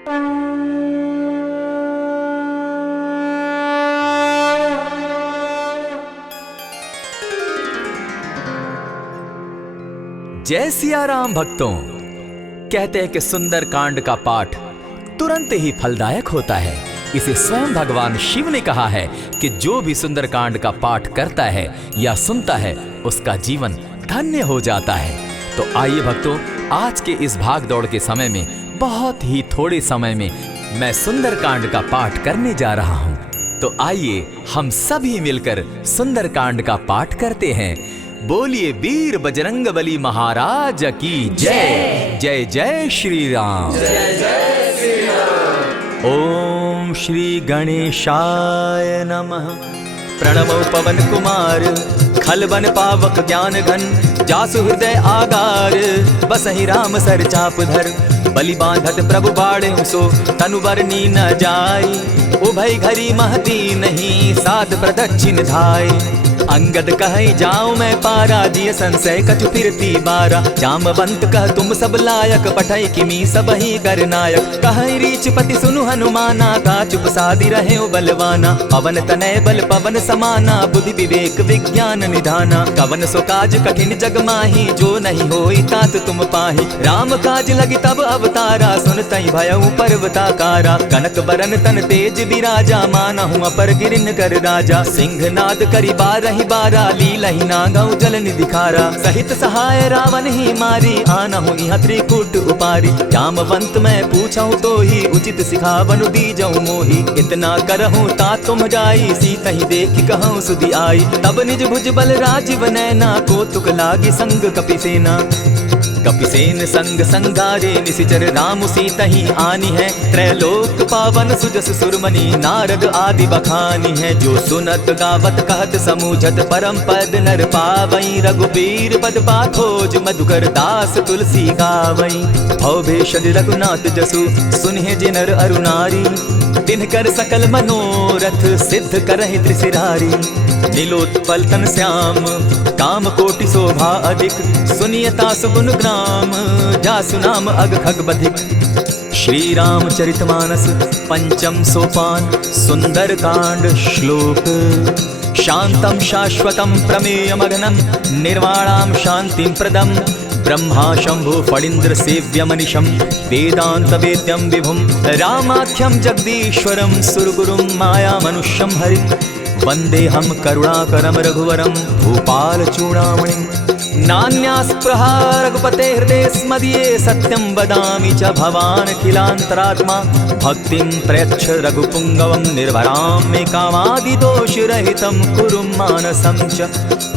जय सिया राम भक्तों। कहते हैं कि सुंदर कांड का पाठ तुरंत ही फलदायक होता है। इसे स्वयं भगवान शिव ने कहा है कि जो भी सुंदर कांड का पाठ करता है या सुनता है उसका जीवन धन्य हो जाता है। तो आइए भक्तों, आज के इस भाग दौड़ के समय में बहुत ही थोड़े समय में मैं सुंदर कांड का पाठ करने जा रहा हूँ। तो आइए हम सभी मिलकर सुंदर कांड का पाठ करते हैं। बोलिए वीर बजरंगबली महाराज की जय। जय जय श्री राम। जय जय श्री राम। ओम श्री गणेशाय नमः। प्रणमो पवन कुमार खलबन पावक ज्ञान घन, जासु हृदय आगार बसहि राम सर चाप धर। बलि बांधत प्रभु बाढ़े सो तनु बरनी न जाय, उभय घरी महती नहीं साध प्रदक्षिण धाय। अंगद कहे जाऊं मैं पारा, जिय संशय कछु फिरती बारा। जामवंत कह तुम सब लायक, पठै किमी सब ही कर नायक। कहे रीच पति सुनु हनुमाना, का चुप सादी रहे बलवाना। पवन तनय बल पवन समाना, बुद्धि विवेक विज्ञान निधाना। कवन सो काज कठिन जग माही, जो नहीं होई तात तुम पाही। राम काज लगी तब अवतारा, सुनतई भयउ पर्वताकारा। कनक बरन तन तेज विराजा, मानहु अपर गिरिन कर राजा। सिंहनाद करि बारहि बारा, लीलहि नागौ जल निधिखारा। सहित सहाय रावण ही मारी, आनहु इह त्रिकूट उपारी। जामवंत मैं पूछऊं तो ही, उचित सिखावनु दीजऊं मोही। इतना करहूं ता तुम जाई, सीतहि देखि कहूं सुधि आई। तब निज भुज बल राजीव नैना, कौतुक लागी संग कपिसेना। कपिसेन संग संगारे, निशिचर राम सीतहि आनी है। त्रैलोक पावन सुजस सुरमणि, नारद आदि बखानी है। जो सुनत गावत कहत समूझत, परम पद नर पावई। रघुबीर पद पाखोज, मधुकर दास तुलसी गावई। भव भेषज रघुनाथ जसु, सुनिहे जिनर अरुणारी। तिनकर सकल मनोरथ, सिद्ध करहि त्रिशिरारी। नीलोत्पल तन श्याम, काम कोटि शोभा अधिक। सुनियता सुगुन ग्राम, जासु नाम अग खग बधिक। श्री रामचरितमानस पंचम सोपान, सुंदर कांड श्लोक। शांतम शाश्वतम प्रमेयमग्नं, निर्वाणां शांतिं प्रदम्। ब्रह्मा शंभु फणीन्द्र सेव्यमनिशं, वेदांत वेद्यं विभुं। रामाख्यं जगदीश्वरं, सुरगुरुं माया मनुष्यं हरिं। वन्देऽहं करुणाकरं रघुवरं, भूपाल चूडामणिं। नान्यास्पृहा रघुपते हृदये स्मदीये, सत्यं वदामि च भवानखिलान्तरात्मा। भक्तिं प्रयच्छ रघुपुङ्गवं, निर्भरां मे कामादिदोषरहितं कुरु मानसं च।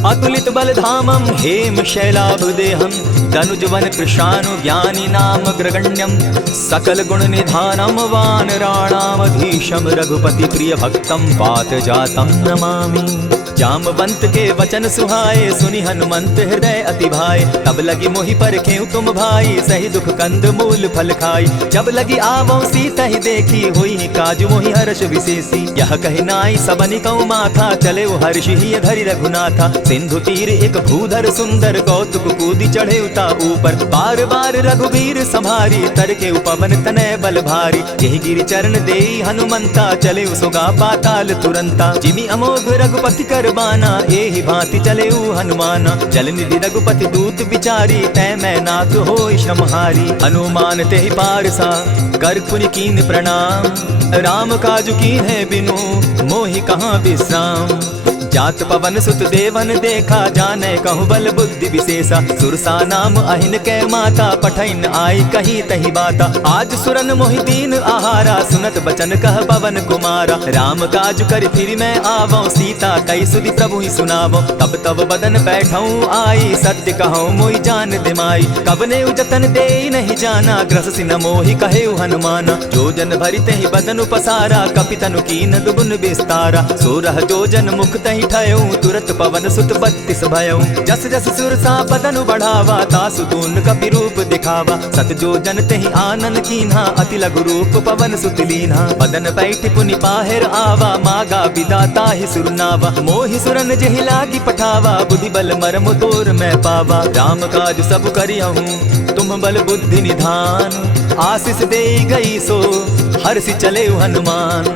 अतुलित बलधामं हेम शैलाभदेहं, तनुजवन कृशानु ज्ञानी नाम ग्रगण्यं। सकल गुण निधानं वानराणामधीशं, रघुपति प्रिय भक्तं वात जातं नमामि। जामवंत के वचन सुहाए, सुनि हनुमंत हृदय अति भाए। तब लगी मोहि परखेउ तुम भाई, सही दुख कंद मूल फल खाई। जब लगी आवो सीता ही देखी, हुई काजु मोहि हर्ष विशेषी। यह कहि नाई सबनि कौ माथा, चले हर्ष ही धरि रघुनाथा। सिंधु तीर एक भूधर सुंदर, कौतुक कूदि चढ़े उता ऊपर। बार बार रघुबीर संभारी, तरके पवन तनय बल भारी। यही गिरि चरण देई हनुमंता, चले सुगा पाताल तुरंता। जिमि अमोघ रघुपति कर बाना, एहि भांति चले हनुमाना। जल निधि रघुपति दूत विचारी, तै मैं नाथ होई श्रमहारी। हनुमान तेहि पारसा, कर पुनि कीन प्रणाम। राम काजु कीन है बिनु, मोहि कहाँ विश्राम। जात पवन सुत देवन देखा, जाने कहु बल बुद्धि विशेषा। सुरसा नाम अहिन कै माता, पठैन आई कही तही बाता। आज सुरन मोहि दीन आहारा, सुनत बचन कह पवन कुमारा। राम काज कर फिर मैं आवो, सीता कई सुधि प्रभु ही सुनावो। तब तब बदन बैठऊं आई, सत्य कहूं मोहि जान दिमाई। कवने जतन दे नहीं जाना, ग्रस सिन मोहि कहे हनुमाना। जो जन भरि तहि बदन पसारा, कपितनु कीन दुगुन विस्तारा। सोरह जो जन मुख तहि ठयऊ, तुरत पवन सुत 32 भयऊ। जस जस सुरसा बदनु बढ़ावा, तासु दून कपि रूप दिखावा। सत जो जन तेहि आनन कीन्हा, अति लघु रूप पवन सुत लीन्हा। बदन बैठि पुनि पाहिर आवा, मागा विदाता ही सुरनावा। मोहि सुरन जेहि लागी पठावा, बुद्धि बल मरम तोर मैं पावा। राम काज सब करियहूँ, तुम तुम बल बुद्धि निधान, आशीष दे गई सो हर्षि चले हनुमान।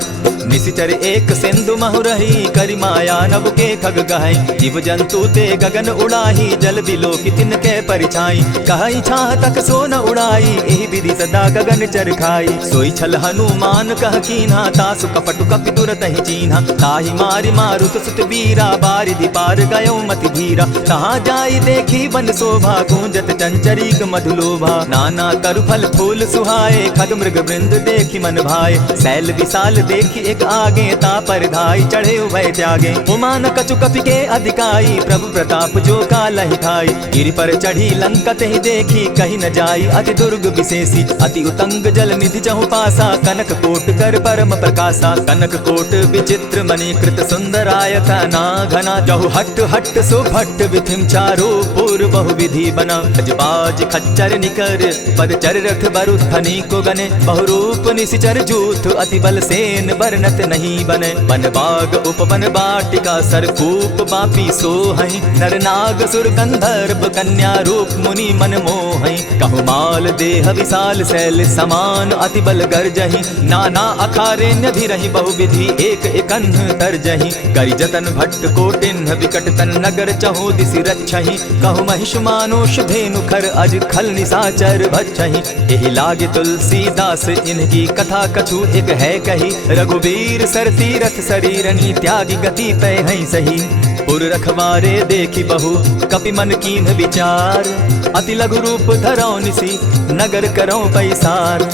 निशिचर एक सिंधु महु रही, करि माया नभ के खग गहई। जीव जंतु ते गगन उड़ाही, जल बिलो की तिनके परिछाई। कहई छाह तक सो न उड़ाई, एहि विधि सदा गगन चर खाई। सोई छल हनुमान कह कीन्हा, तासु कपटु कपि तुरत ही चीन्हा। ताहि मारि मारुत सुत बीरा, बारिधि पार गयो मति धीरा। तहाँ जाई देखी वन शोभा, गूंजत चंचरीक मधुलोभा। नाना तरु फल फूल सुहाए, खग मृग वृंद देखी मन भाए। शैल विशाल देखी एक आगे, तापर धाई चढ़े उभय त्यागे। उमान कछु कपि के अधिकाई, प्रभु प्रताप जो कालहि खाई। गिरि पर चढ़ी लंका तेहि देखी, कहीं न जाई अति दुर्ग विशेषी। अति उतंग जल निधि चहु पासा, कनक कोट कर परम प्रकाशा। कनक कोट विचित्र मणिकृत सुंदरायत ना घना। जहु हट हट सो भट्ट विधिम चारो पूर बहु विधि बना। अजबाज खच्चर निकर पद चर रथ बरुथनी को गने। बहुरूप निशिचर जूथ अति बल सेन बरनत नहीं बने। वन बाग उपवन बाटिका सरकूप बापी सोहई। नर नाग सुर गंधर्व कन्या रूप मुनि मन मोहई। कहु माल देह विशाल शैल समान, अति बल गर्जहि। नाना अखारे न्यधिरहि बहुविधि, एक एकन्ह तरजहि। करि जतन भट्ट कोटिन्ह विकट तन नगर, चहु दिसि रक्षहि। कहु महिष मानुष धेनु खर, अज खल निशाचर भक्षहि। एहि लागे तुलसीदास इनकी कथा, कछु एक है कही। रघुवीर सर तीरथ शरीरनी, त्यागी गति तय है सही। पुर रखवारे देखी बहु, कपि मन कीन्ह विचार। अति लघु रूप धरौ निसी, नगर करौ पैसार।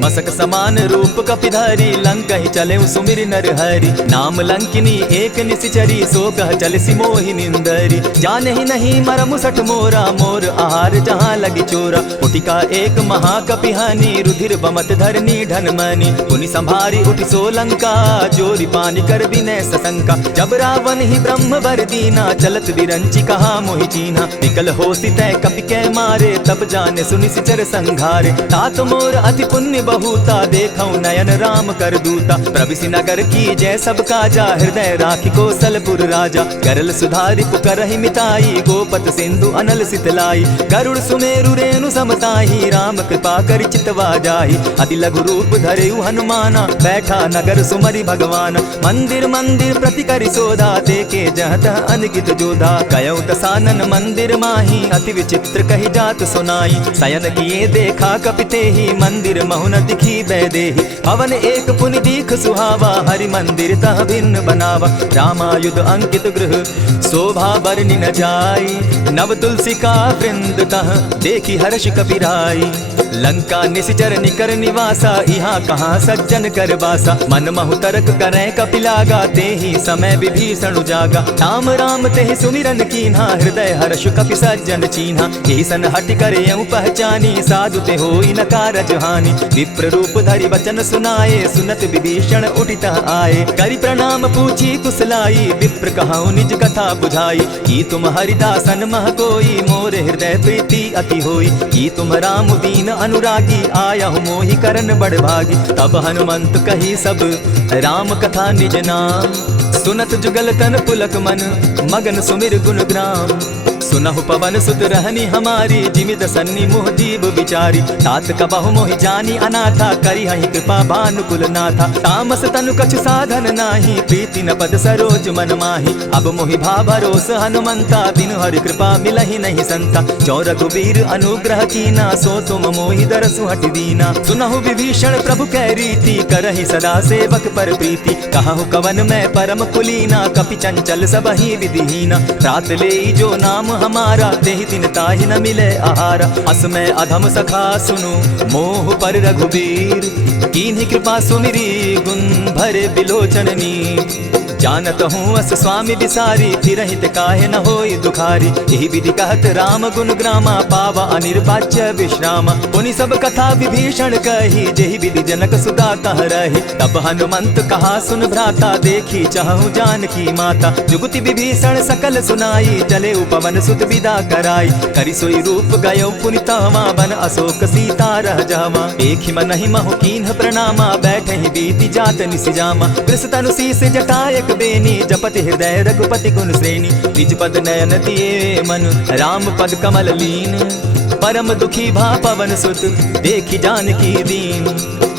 मसक समान रूप कपिधारी, लंक ही चले सुमिर नर हरि। नाम लंकिनी एक निशिचरी, सो कह चल सी मोहि निंदरी। जाने ही नहीं मरम सठ मोरा, मोर आहार जहाँ लगी चोरा। उठिका एक महाकपिहानी, रुधिर बमत धरनी ढनमनी। पुनि संभारी उठि सो लंका, जोरी पानी कर विनय सशंका। जब रावण ही ब्रह्म बर दीना, चलत विरंचि कहा मोहि चीन्हा। निकल होसी तय कपि कै मारे, तब जाने सुनि निशिचर संघारे। तात मोर अति पुण्य बहुता, देखौ नयन राम कर दूता। प्रविशि नगर की जय सब काजा, हृदय राखी कौशलपुर राजा। करल सुधारि पुकरहि मिताई, गोपत सिंधु अनल सितलाई। गरुड़ सुमेरु रेणु समताही, राम कृपा करि चितवा जाहि। अति लघु रूप धरेउ हनुमाना, बैठा नगर सुमरि भगवान। मंदिर मंदिर प्रति करि सोधा, देखे जहत अनगित जोधा। कयौ दसानन मंदिर माही, अति विचित्र कहि जात सुनाई। शयन किए देखा कपि तेहि, मंदिर महुन दिखी बैदेही। हवन एक पुनि दीख सुहावा, हरि मंदिर तह भिन्न बनावा। रामायुध अंकित गृह, शोभा बरनि न जाई। नव तुलसी का वृंद तह, देखी हर्ष कपिराई। लंका निशिचर निकर निवासा, यहाँ कहाँ सज्जन कर बासा। मन महु तरक करें कपिलागा, तेहि समय विभीषण उजागा। राम राम तेहि सुमिरन कीन्हा, हृदय हर्ष कपि सज्जन चीन्हा। एहि सन हटि करे यूं पहचानी, साधु ते होई न कारज हानि। विप्र रूप धरि वचन सुनाए, सुनत विभीषण उठितः आए। करि प्रणाम पूछी कुशलाई, विप्र कहाऊ निज कथा बुझाई। की तुम हरिदासन मह कोई, मोर हृदय प्रीति अति होई। की तुम राम दीन अनुरागी, आया मोहि करन बड़ भागी। तब हनुमंत कही सब राम कथा निज नाम, सुनत जुगल तन पुलक मन, मगन सुमिर गुण ग्राम। सुनहु पवन सुत रहनी हमारी, जिमिद सन्नी मोह जीव विचारी। तात कबहु मोहि जानी अनाथा, करी हहि कृपा भानुकुल नाथा। तामस तनु कछु साधन नाही, प्रीति न पद सरोज मन माही। अब मोहि भा भरोस हनुमंता, बिनु हरि कृपा मिलहि नहीं संता। जो रघुवीर अनुग्रह कीना, सो तुम मोहि दरसु हटि दीना। सुनहु विभीषण प्रभु कै रीति, करहि सदा सेवक पर प्रीति। कहु कवन मैं परम कुलीना, कपि चंचल सबहि विधिहीना। रात ले जो नाम हमारा, तेहि दिन ताहि न मिले आहारा। अस में अधम सखा सुनु, मोह पर रघुवीर। कीन्ही कृपा सुमिरी, गुण भरे बिलोचन नीर। जानत हूँ अस स्वामी बिसारी, फिरहित काहे न होई दुखारी। यही विधि कहत राम गुण ग्रामा, पावा अनिर्वाच्य विश्रामा। पुनि सब कथा विभीषण कही, जेहि विधि जनक सुता तह रही। तब हनुमंत कहा सुन भ्राता, देखी चाहूँ जानकी माता। जुगति विभीषण सकल सुनाई, चले उपवन सुत विदा कराई। करि सोई रूप गयो पुनि तहवा, बन अशोक सीता रह जावा। देखि मनहि महु कीन्ह प्रणामा, बैठे ही बीति जात निसिजामा। कृष्ण शीस जटायक बेनी, जपति हृदय रघुपति गुण श्रेणी। निज पद नयन दिए मन, राम पद कमल लीन। परम दुखी भा पवन सुत देखी जानकी दीन।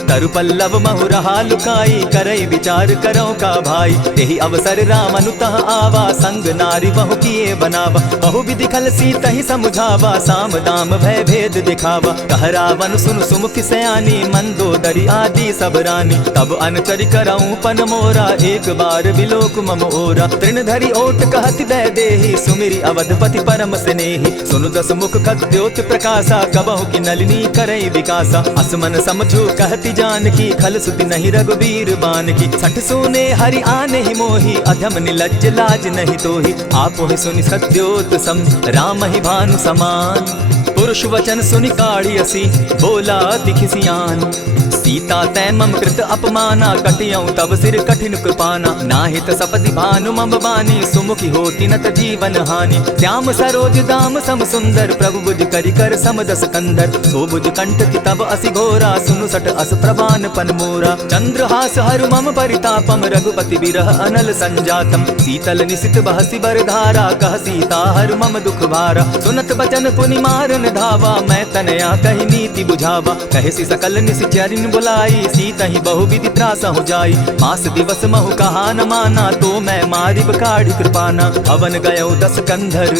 तरु पल्लव महु रहा लुकाई करई विचार करो का भाई। यही अवसर राम अनुतः आवा संग नारी बहु किए बनावा। बहु विधि खल सीता ही समझावा साम दाम भय भेद दिखावा। कह रावण सुन सुमुख सयानी मंदोदरी आदि सब रानी। तब अनचरि करऊं पन मोरा एक बार बिलोक मम ओरा। तृण धरि ओट कहति दय देहि सुमिरि अवधपति परम स्नेही। सुनु दस मुख खद्योत प्रकाशा कबहु की नलिनी करई विकासा। असमन समझो कहति जानकी खल सुति नहीं रघुबीर बान की। सठ सुने हरि आने ही मोही अधम निलज्ज लाज नहीं तोही। आप ही सुनि सत्योत सम राम ही भानु समान। पुरुष वचन सुनि काढ़ी असी बोला अति खिसियान। सीता तै मम कृत अपमाना कटियऊं तब सिर कठिन कृपाना। नाहित सपति भानु मम बानी सुमुखी होती नत जीवन हानि। श्याम सरोज दाम सम सुंदर प्रभु बुझ करि कर समदस कंदर। सो बुझ कंठ की तब असि घोरा सुनु सट अस प्रवान पन मोरा। चंद्रहास हरु मम परितापम रघुपति बिरह अनल संजातम। शीतल निशित बहसी बर धारा कह सीता हरु मम दुख भारा। सुनत बचन पुनि मारन धावा मैं तनया कही नीति बुझावा। कहसी सकल निशिचरिन बुलाई सीता ही बहु विधि त्रास हो जाई। मास दिवस महु कहा न माना तो मैं मारिब काढ़ी कृपाना। हवन गयो 10 कंधर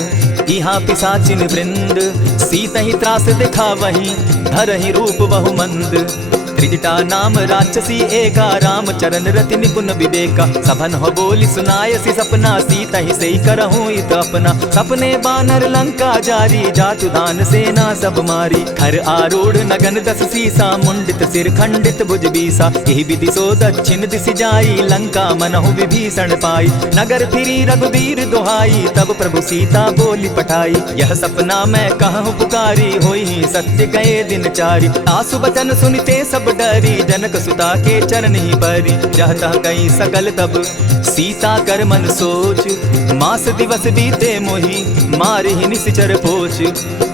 यहाँ पिशाचिन वृंद। सीता ही त्रास दिखा वही धरहि रूप बहु मंद। त्रिजटा नाम राक्षसी एका राम चरण रति निपुण विवेका। सभन हो बोली सुनायसी सपना सीता ही सही करहूं इत अपना। सपने बानर लंका जारी जातु दान सेना सब मारी। खर आरूढ़ नगन 10 सीसा मुंडित सिर खंडित भुज बीसा। यही विधि सो दक्षिण दिशि जाई लंका मनहु विभीषण पाई। नगर फिरी रघुबीर दुहाई तब प्रभु सीता बोली पठाई। यह सपना मैं कहूँ पुकारी होई सत्य गए दिन चारी। आसु बचन सुनते सब डरी जनक सुता के चरण ही बरी। जहता गई सकल तब सीता कर मन सोच। मास दिवस बीते मोही मारि ही निशिचर पोच।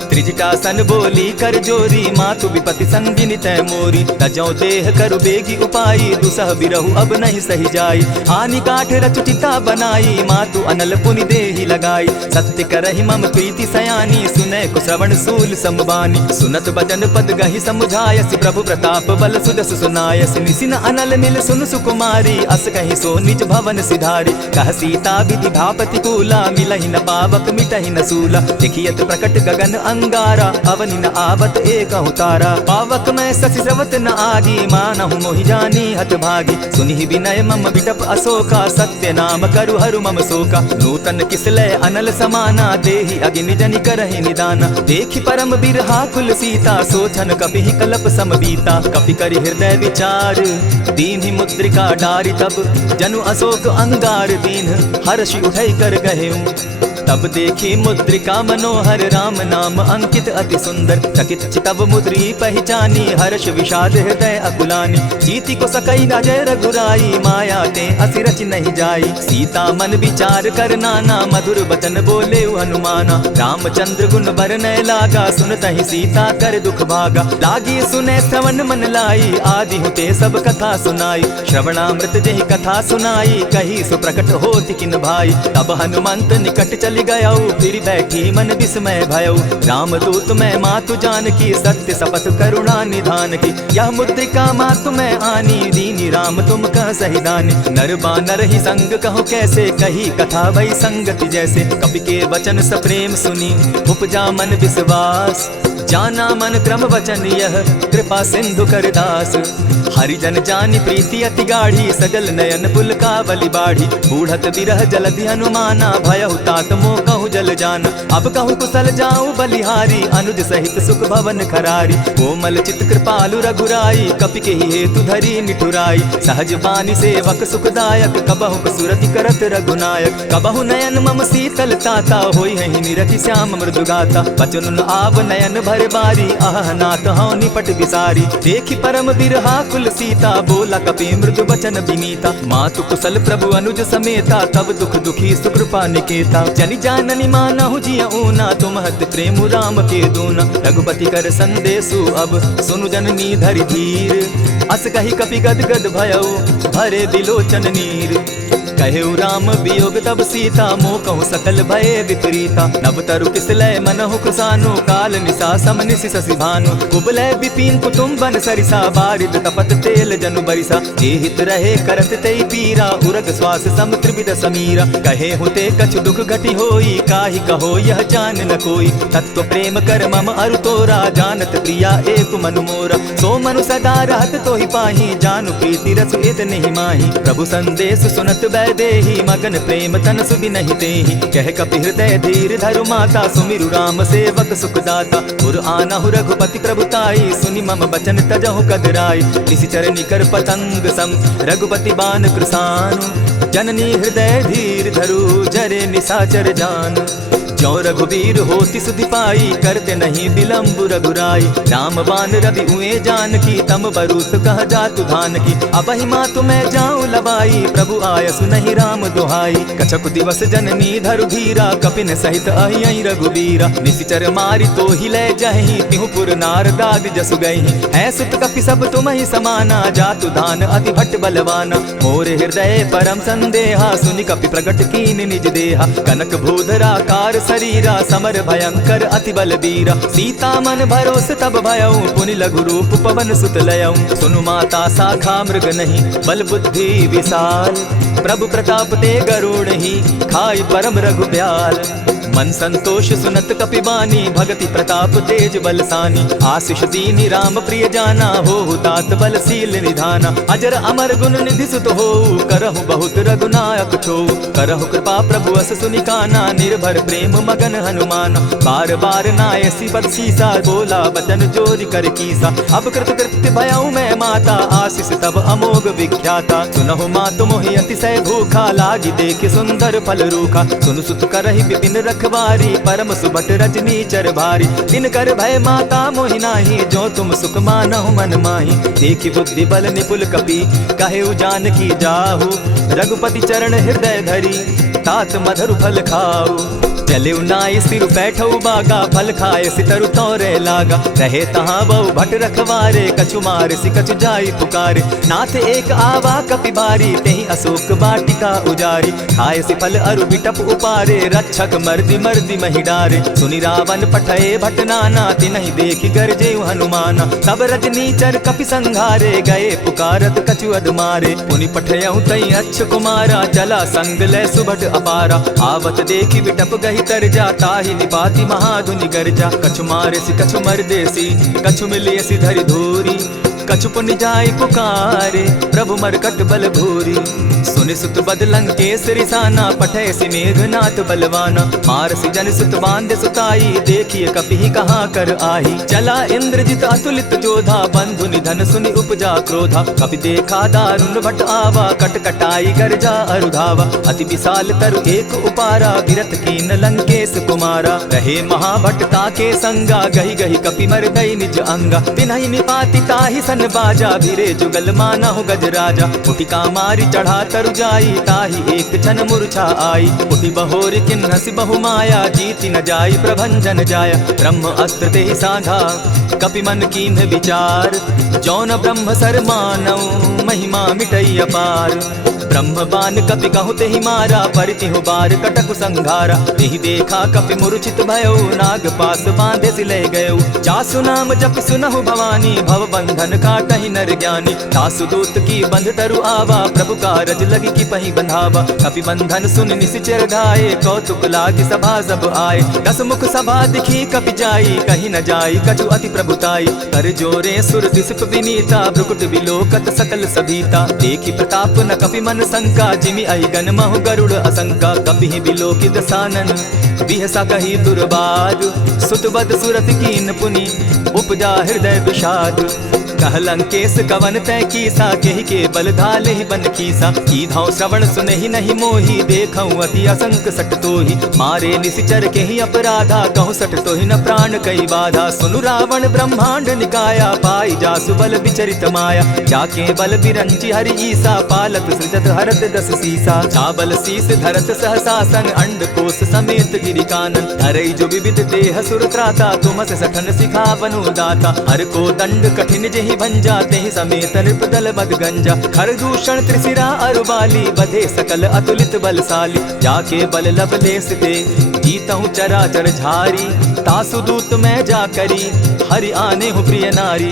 त्रिजटा सन बोली कर जोरी मातु विपति संगिनी तै मोरी। तजौ देह करु बेगी उपाई दुसह बिरहु अब नहीं सही जाई। हानि काठ रच चिता बनाई मातु अनल पुनि देहि लगाई। सत्य करहि मम प्रीति सयानी सुनै को श्रवण सूल संबानी। सुनत बचन पद गहि समुझायसि प्रभु प्रताप बल सुदस सुनायसि। निसिन अनल मिल सुन सुकुमारी अस कहि सो निज भवन सिधारी। कह सीता विधि भापति कूला मिलहि न पावक मिटहि न सूला। देखियत प्रकट गगन अंगारा अवनि न आवत एकहु तारा। पावक मैं शशि स्रवत न आगी मानहु मोहि जानी हत भागी। सुनि विनय मम बिटप अशोका सत्य नाम करु हरु मम शोका। नूतन किसलय अनल समाना देहि अगिनि जनि करहि निदाना। देखि परम बिरहा कुल सीता सोचन कपिहि कलप सम बीता। कपि करि हृदय विचार दीन्हि मुद्रिका डारि तब जनु अशोक अंगार दीन हर्षि उठै कर गहेऊ। तब देखी मुद्रिका मनोहर राम नाम अंकित अति सुंदर। चकित चितव मुद्री पहचानी हर्ष विषाद हृदय अकुलानी। जीति को सकई न जय रघुराई माया ते असि रच नहीं जाई। सीता मन विचार कर नाना मधुर बचन बोले हनुमाना। रामचंद्र गुण बरनय लागा सुनतहि सीता कर दुख भागा। लागी सुने श्रवण मन लाई आदि हुते सब कथा सुनाई। श्रवणामृत जेहि कथा सुनाई कही सो प्रकट होति किन भाई। तब हनुमंत निकट चल गया फिर बैठी मन विस्मय भयउ। रामदूत मैं मातु जानकी सत्य शपथ करुणा निधान की। यह मुद्रिका मातु मैं आनी दीनी राम तुम कह सही दानी। नर बानर ही संग कहो कैसे कही कथा वही संगति जैसे। कपि के वचन सप्रेम सुनी उपजा मन विश्वास। जाना मन क्रम वचन यह कृपा सिंधु कर दास। हरिजन जानी प्रीति अति गाढ़ी सजल नयन पुल का बलि बाढ़ी। बूढ़त बिरह जलधि हनुमाना भयहु तात मोह कहूँ जल जाना। अब कहूँ कुशल जाऊँ बलिहारी अनुज सहित सुख भवन खरारी। कोमल चित कृपालु रघुराई कपि के हेतु धरी निठुराई। सहज बानी सेवक सुखदायक कबहु सुरति करत रघुनायक। कबहु नयन मम शीतल ताता होई है निरखि श्याम मृदु गाता। बचन आव नयन भर बारी आह नाथ हौ निपट विसारी। देखि परम बिरहा कुल सीता बोला कपि मृदु बचन विनीता। मातु कुशल प्रभु अनुज समेता तब दुख दुखी सुकृपा निकेता। जनि जाननि मानहु जिय ऊना तुम हत प्रेम राम के दूना। रघुपति कर संदेशु अब सुनु जननी धरि धीर। अस कहि कपि गद गद भयउ भरे बिलोचन नीर। कहे राम वियोग तब सीता मोह कहूँ सकल भये विपरीता। नव तरु किसलय मनहु कृसानु काल निशा सम निशि शशि भानु। कुबलय विपिन कुटुम्बन सरिसा बारिद तपत तेल जनु बरिसा। जे हित रहे करत तेई पीरा उरग श्वास सम त्रिविध समीरा। कहे हुते कछु दुख घटी होई काहि कहो यह जान न कोई। तत्व प्रेम कर मम अरु तोरा जानत प्रिया एक मनु मोरा। सो मनु सदा रहत तो ही पाही जानु प्रीति रस एत नहीं माही। प्रभु संदेश सुनत बैदेही मगन प्रेम तन सुबि नहीं तेहि। कह कपि हृदय धीर धरु माता सुमिरु राम सेवक सुखदाता। पुर आनहु रघुपति प्रभुताई सुनि मम बचन तजहु कदराई। निशिचर निकर पतंग सम रघुपति बान कृसानु। जननी हृदय धीर धरु जरे निशाचर जान। जो रघुबीर होति सुधि पाई करते नहीं विलम्ब रघुराई। राम बान रवि उए जान की तम बरूत कह जातु धान की। अबहि मातु मैं जाऊं लबाई प्रभु आयसु नहीं राम दुहाई। कछक दिवस जननी धरु धीरा कपिन सहित अहियं रघुबीरा। निशिचर मारि तो ही ले जहि तिहु पुर नारदादि जसु गहि। है सुत कपि सब तुम ही समाना जातु धान अति भट्ट बलवाना। मोर हृदय परम संदेहा सुनि कपि प्रगट कीन निज देहा। कनक भूधरा कार शरीरा समर भयंकर अति बलबीरा। सीता मन भरोस तब भयऊ पुनि लघु रूप पवन सुत लयऊ। सुनु माता शाखा मृग नहीं बल बुद्धि विशाल। प्रभु प्रताप ते गरुड़ ही खाई परम रघु ब्याल। मन संतोष सुनत कपि बानी भगति प्रताप तेज बलसानी। आशीष दीनि राम प्रिय जाना हो तात बलशील निधाना। अजर अमर गुण निधि सुत हो करहु बहुत रघुनायक छो। करहु कृपा प्रभु अस सुनि काना निर्भर प्रेम मगन हनुमान। बार बार नायसी बदसीसा बोला बचन जोरि कर कीसा। अब कृत कृत्य भयऊ मैं माता आशीष तब अमोघ विख्याता। सुनहु मातु मोहि अतिशय भूखा लागी देख सुंदर फल रूखा। सुनु सुत करहि विपिन रखवारी परम सुबट रजनी चर भारी। दिन कर भय माता मोहि नाही जो तुम सुख मानहु मन माही। देखि बुद्धि बल निपुल कपि कहे जानकी जाहु। रघुपति चरण हृदय धरी तात मधुर फल खाऊ। चले नाई सिर बैठऊ बागा फल खाए सितरु तोरे लागा। रहे तहाँ बहु भट रखवारे कछु मार सि कछु जाई पुकारे। नाथ एक आवा कपि बारी तेहि अशोक बाटिका उजारी। खाए सि फल अरु बिटप उपारे रक्षक मर्दि मर्दि महि डारे। सुनि रावण पठए भट नाना तिनहि देखि गरजे हनुमाना। तब रजनी चर कपि संघारे गए पुकारत कछु अधमारे। पुनि पठयऊ तई अच्छ कुमारा चला संग लय सुभट अपारा। आवत देखि बिटप गहि तर जाता ही निपाति महाधुनि गर्जा। कछु मारेसी कछु मर्देसी कछु मिलियसी धरि धूरी। कछु पुनि जाय पुकारे प्रभु मरकट बल भूरी। सुनि सुत बद लंकेश रिसाना पठयसि मेघनाथ बलवाना। मारसि जन सुत बांधे सुताई देखिए कपि कहाँ कर आही। चला इंद्रजित अतुलित जोधा बंधु निधन सुनि उपजा क्रोधा। कपि देखा दारुण भट आवा कटकटाई गर्जा अरुधावा। अति विशाल तरु एक उपारा विरत कीन लंकेश कुमारा। रहे महाभट ताके संगा गहि गहि कपि मर गई निज अंगा। तिन्हि निपाति ताहि सन बाजा भिरे जुगल मानहु गजराजा। उठिका मारी चढ़ा तरु जाई ताहि एक छन मूर्छा आई। उठि बहोर किन्हसि बहु माया जीति न जाई प्रभंजन जाया। ब्रह्म अस्त्र तेहि साधा कपि मन कीन्ह विचार। जौन ब्रह्म सर मानऊ महिमा मिटई अपार। ब्रह्म बान कपि कहु तेहि मारा परितिहु बार कटक संघारा। तेहि देखा कपि मूर्छित भयऊ नाग पास बांधे सिले गयऊ। जासु नाम जपि सुनहु भवानी भव बंधन काटहि नर ज्ञानी। दासु दूत की बंध तरु आवा प्रभु कारज लगी की पहि बंधावा। कपि बंधन सुन निशिचर धाये कौतुक लागी सभा सब आए। दस मुख सभा दिखी कपि जाई कहीं न जाई कछु अति प्रभुताई। कर जोरे सुर दिसप विनीता भ्रुकुट विलोकत सकल सभीता। देखि प्रताप न कपि मन शंका जिमि अहिगन महु गरुड़ असंका। कपि विलोकित सानन बिहसा कही दुर्बाद। सुतबद सुरत कीन पुनि उपजा हृदय विषाद। कह लंकेश कवन तय कीसा केहि के बल धाले ही बन कीसा। कीधौ श्रवण सुनहि नहीं मोहि देखऊं अति असंक सट तोहि। मारे निशिचर केहि अपराधा कहु सट तोहि न प्राण कई बाधा। सुनु रावण ब्रह्मांड निकाया पाई जासु बल विचरित माया। जाके बल बिरंची हरि ईसा पालत सृजत हरत दस सीसा। चाबल शीस धरत सहसासन अंड कोश समेत गिरि कानन। हरई जो विविध देह सुर त्राता तुमस सठन सिखा बनु दाता। हर को दंड कठिन जेहि ही भंजा तेहि समेत नृपदल मद गंजा खरदूषण त्रिशिरा अरुबाली बधे सकल अतुलित बलशाली जाके बल लवलेस दे जीतहु चराचर झारी तासु दूत मैं जा करी हरि आने हूँ प्रिय नारी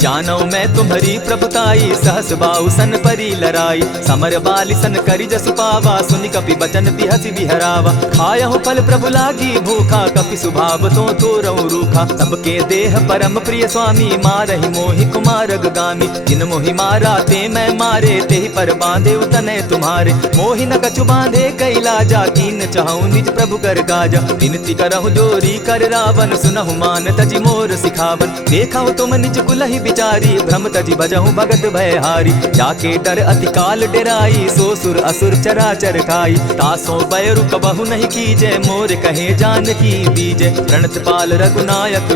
जानो मैं तुम्हारी प्रभुताई सहस बाहु सन परी लराई समर बाली सन करी जसु पावा सुनि कपि बचन बिहसी बिहरावा खायहु फल प्रभु लागी भूखा कपि सुभाव तो रहु रूखा सबके देह परम प्रिय स्वामी मारहि मोहि कुमार गामी जिन मोहि मारा ते मैं मारे तेहि पर बांधे उतने तुम्हारे मोहि न कछु बांधे कैलाजा कीन चाहूं निज प्रभु कर काजा विनती करहु जोरी कर रावण सुनहु मान तजी मोर सिखावन देखहु तुम निज कुलहि बिचारी भ्रम तजी भजहु भगत भयहारी जाके डर अति काल डेराई सो सुर असुर चराचर खाई तासो बैरु कबहु नहीं कीजे मोर कहे जानकी बीजे प्रणत पाल रघुनायक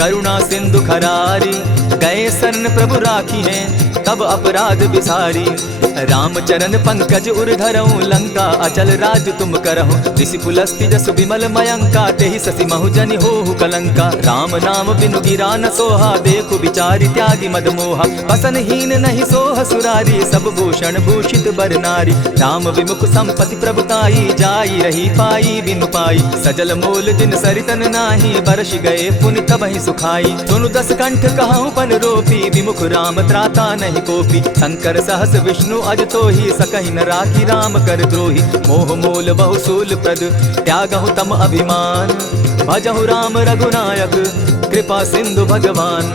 करुणा सिंधु खरारी गए शरण प्रभु राखी हैं तब अपराध बिसारी रामचरण पंकज उर धरऊं लंका अचल राज तुम करहु ऋषि पुलस्ति जस विमल मयंका तेहि ससि महुजनि होहु कलंका राम नाम बिनु गिरा न सोहा देखु बिचारी त्यागी मद मोहा बसन हीन नहीं सोह सुरारी सब भूषण भूषित बर नारी राम विमुख संपति प्रभुताई जाई रही पाई बिनु पाई सजल मोल जिन सरितन नाही बरस गए पुनि तबहि सुखाई सुनु दस कंठ कहूं पन रोपी विमुख राम त्राता नहीं कोपी शंकर सहस विष्णु अज तो ही सकहि न राखी राम कर द्रोही मोह मोल बहुसूल प्रद त्यागहु तम अभिमान भजहु राम रघुनायक कृपा सिंधु भगवान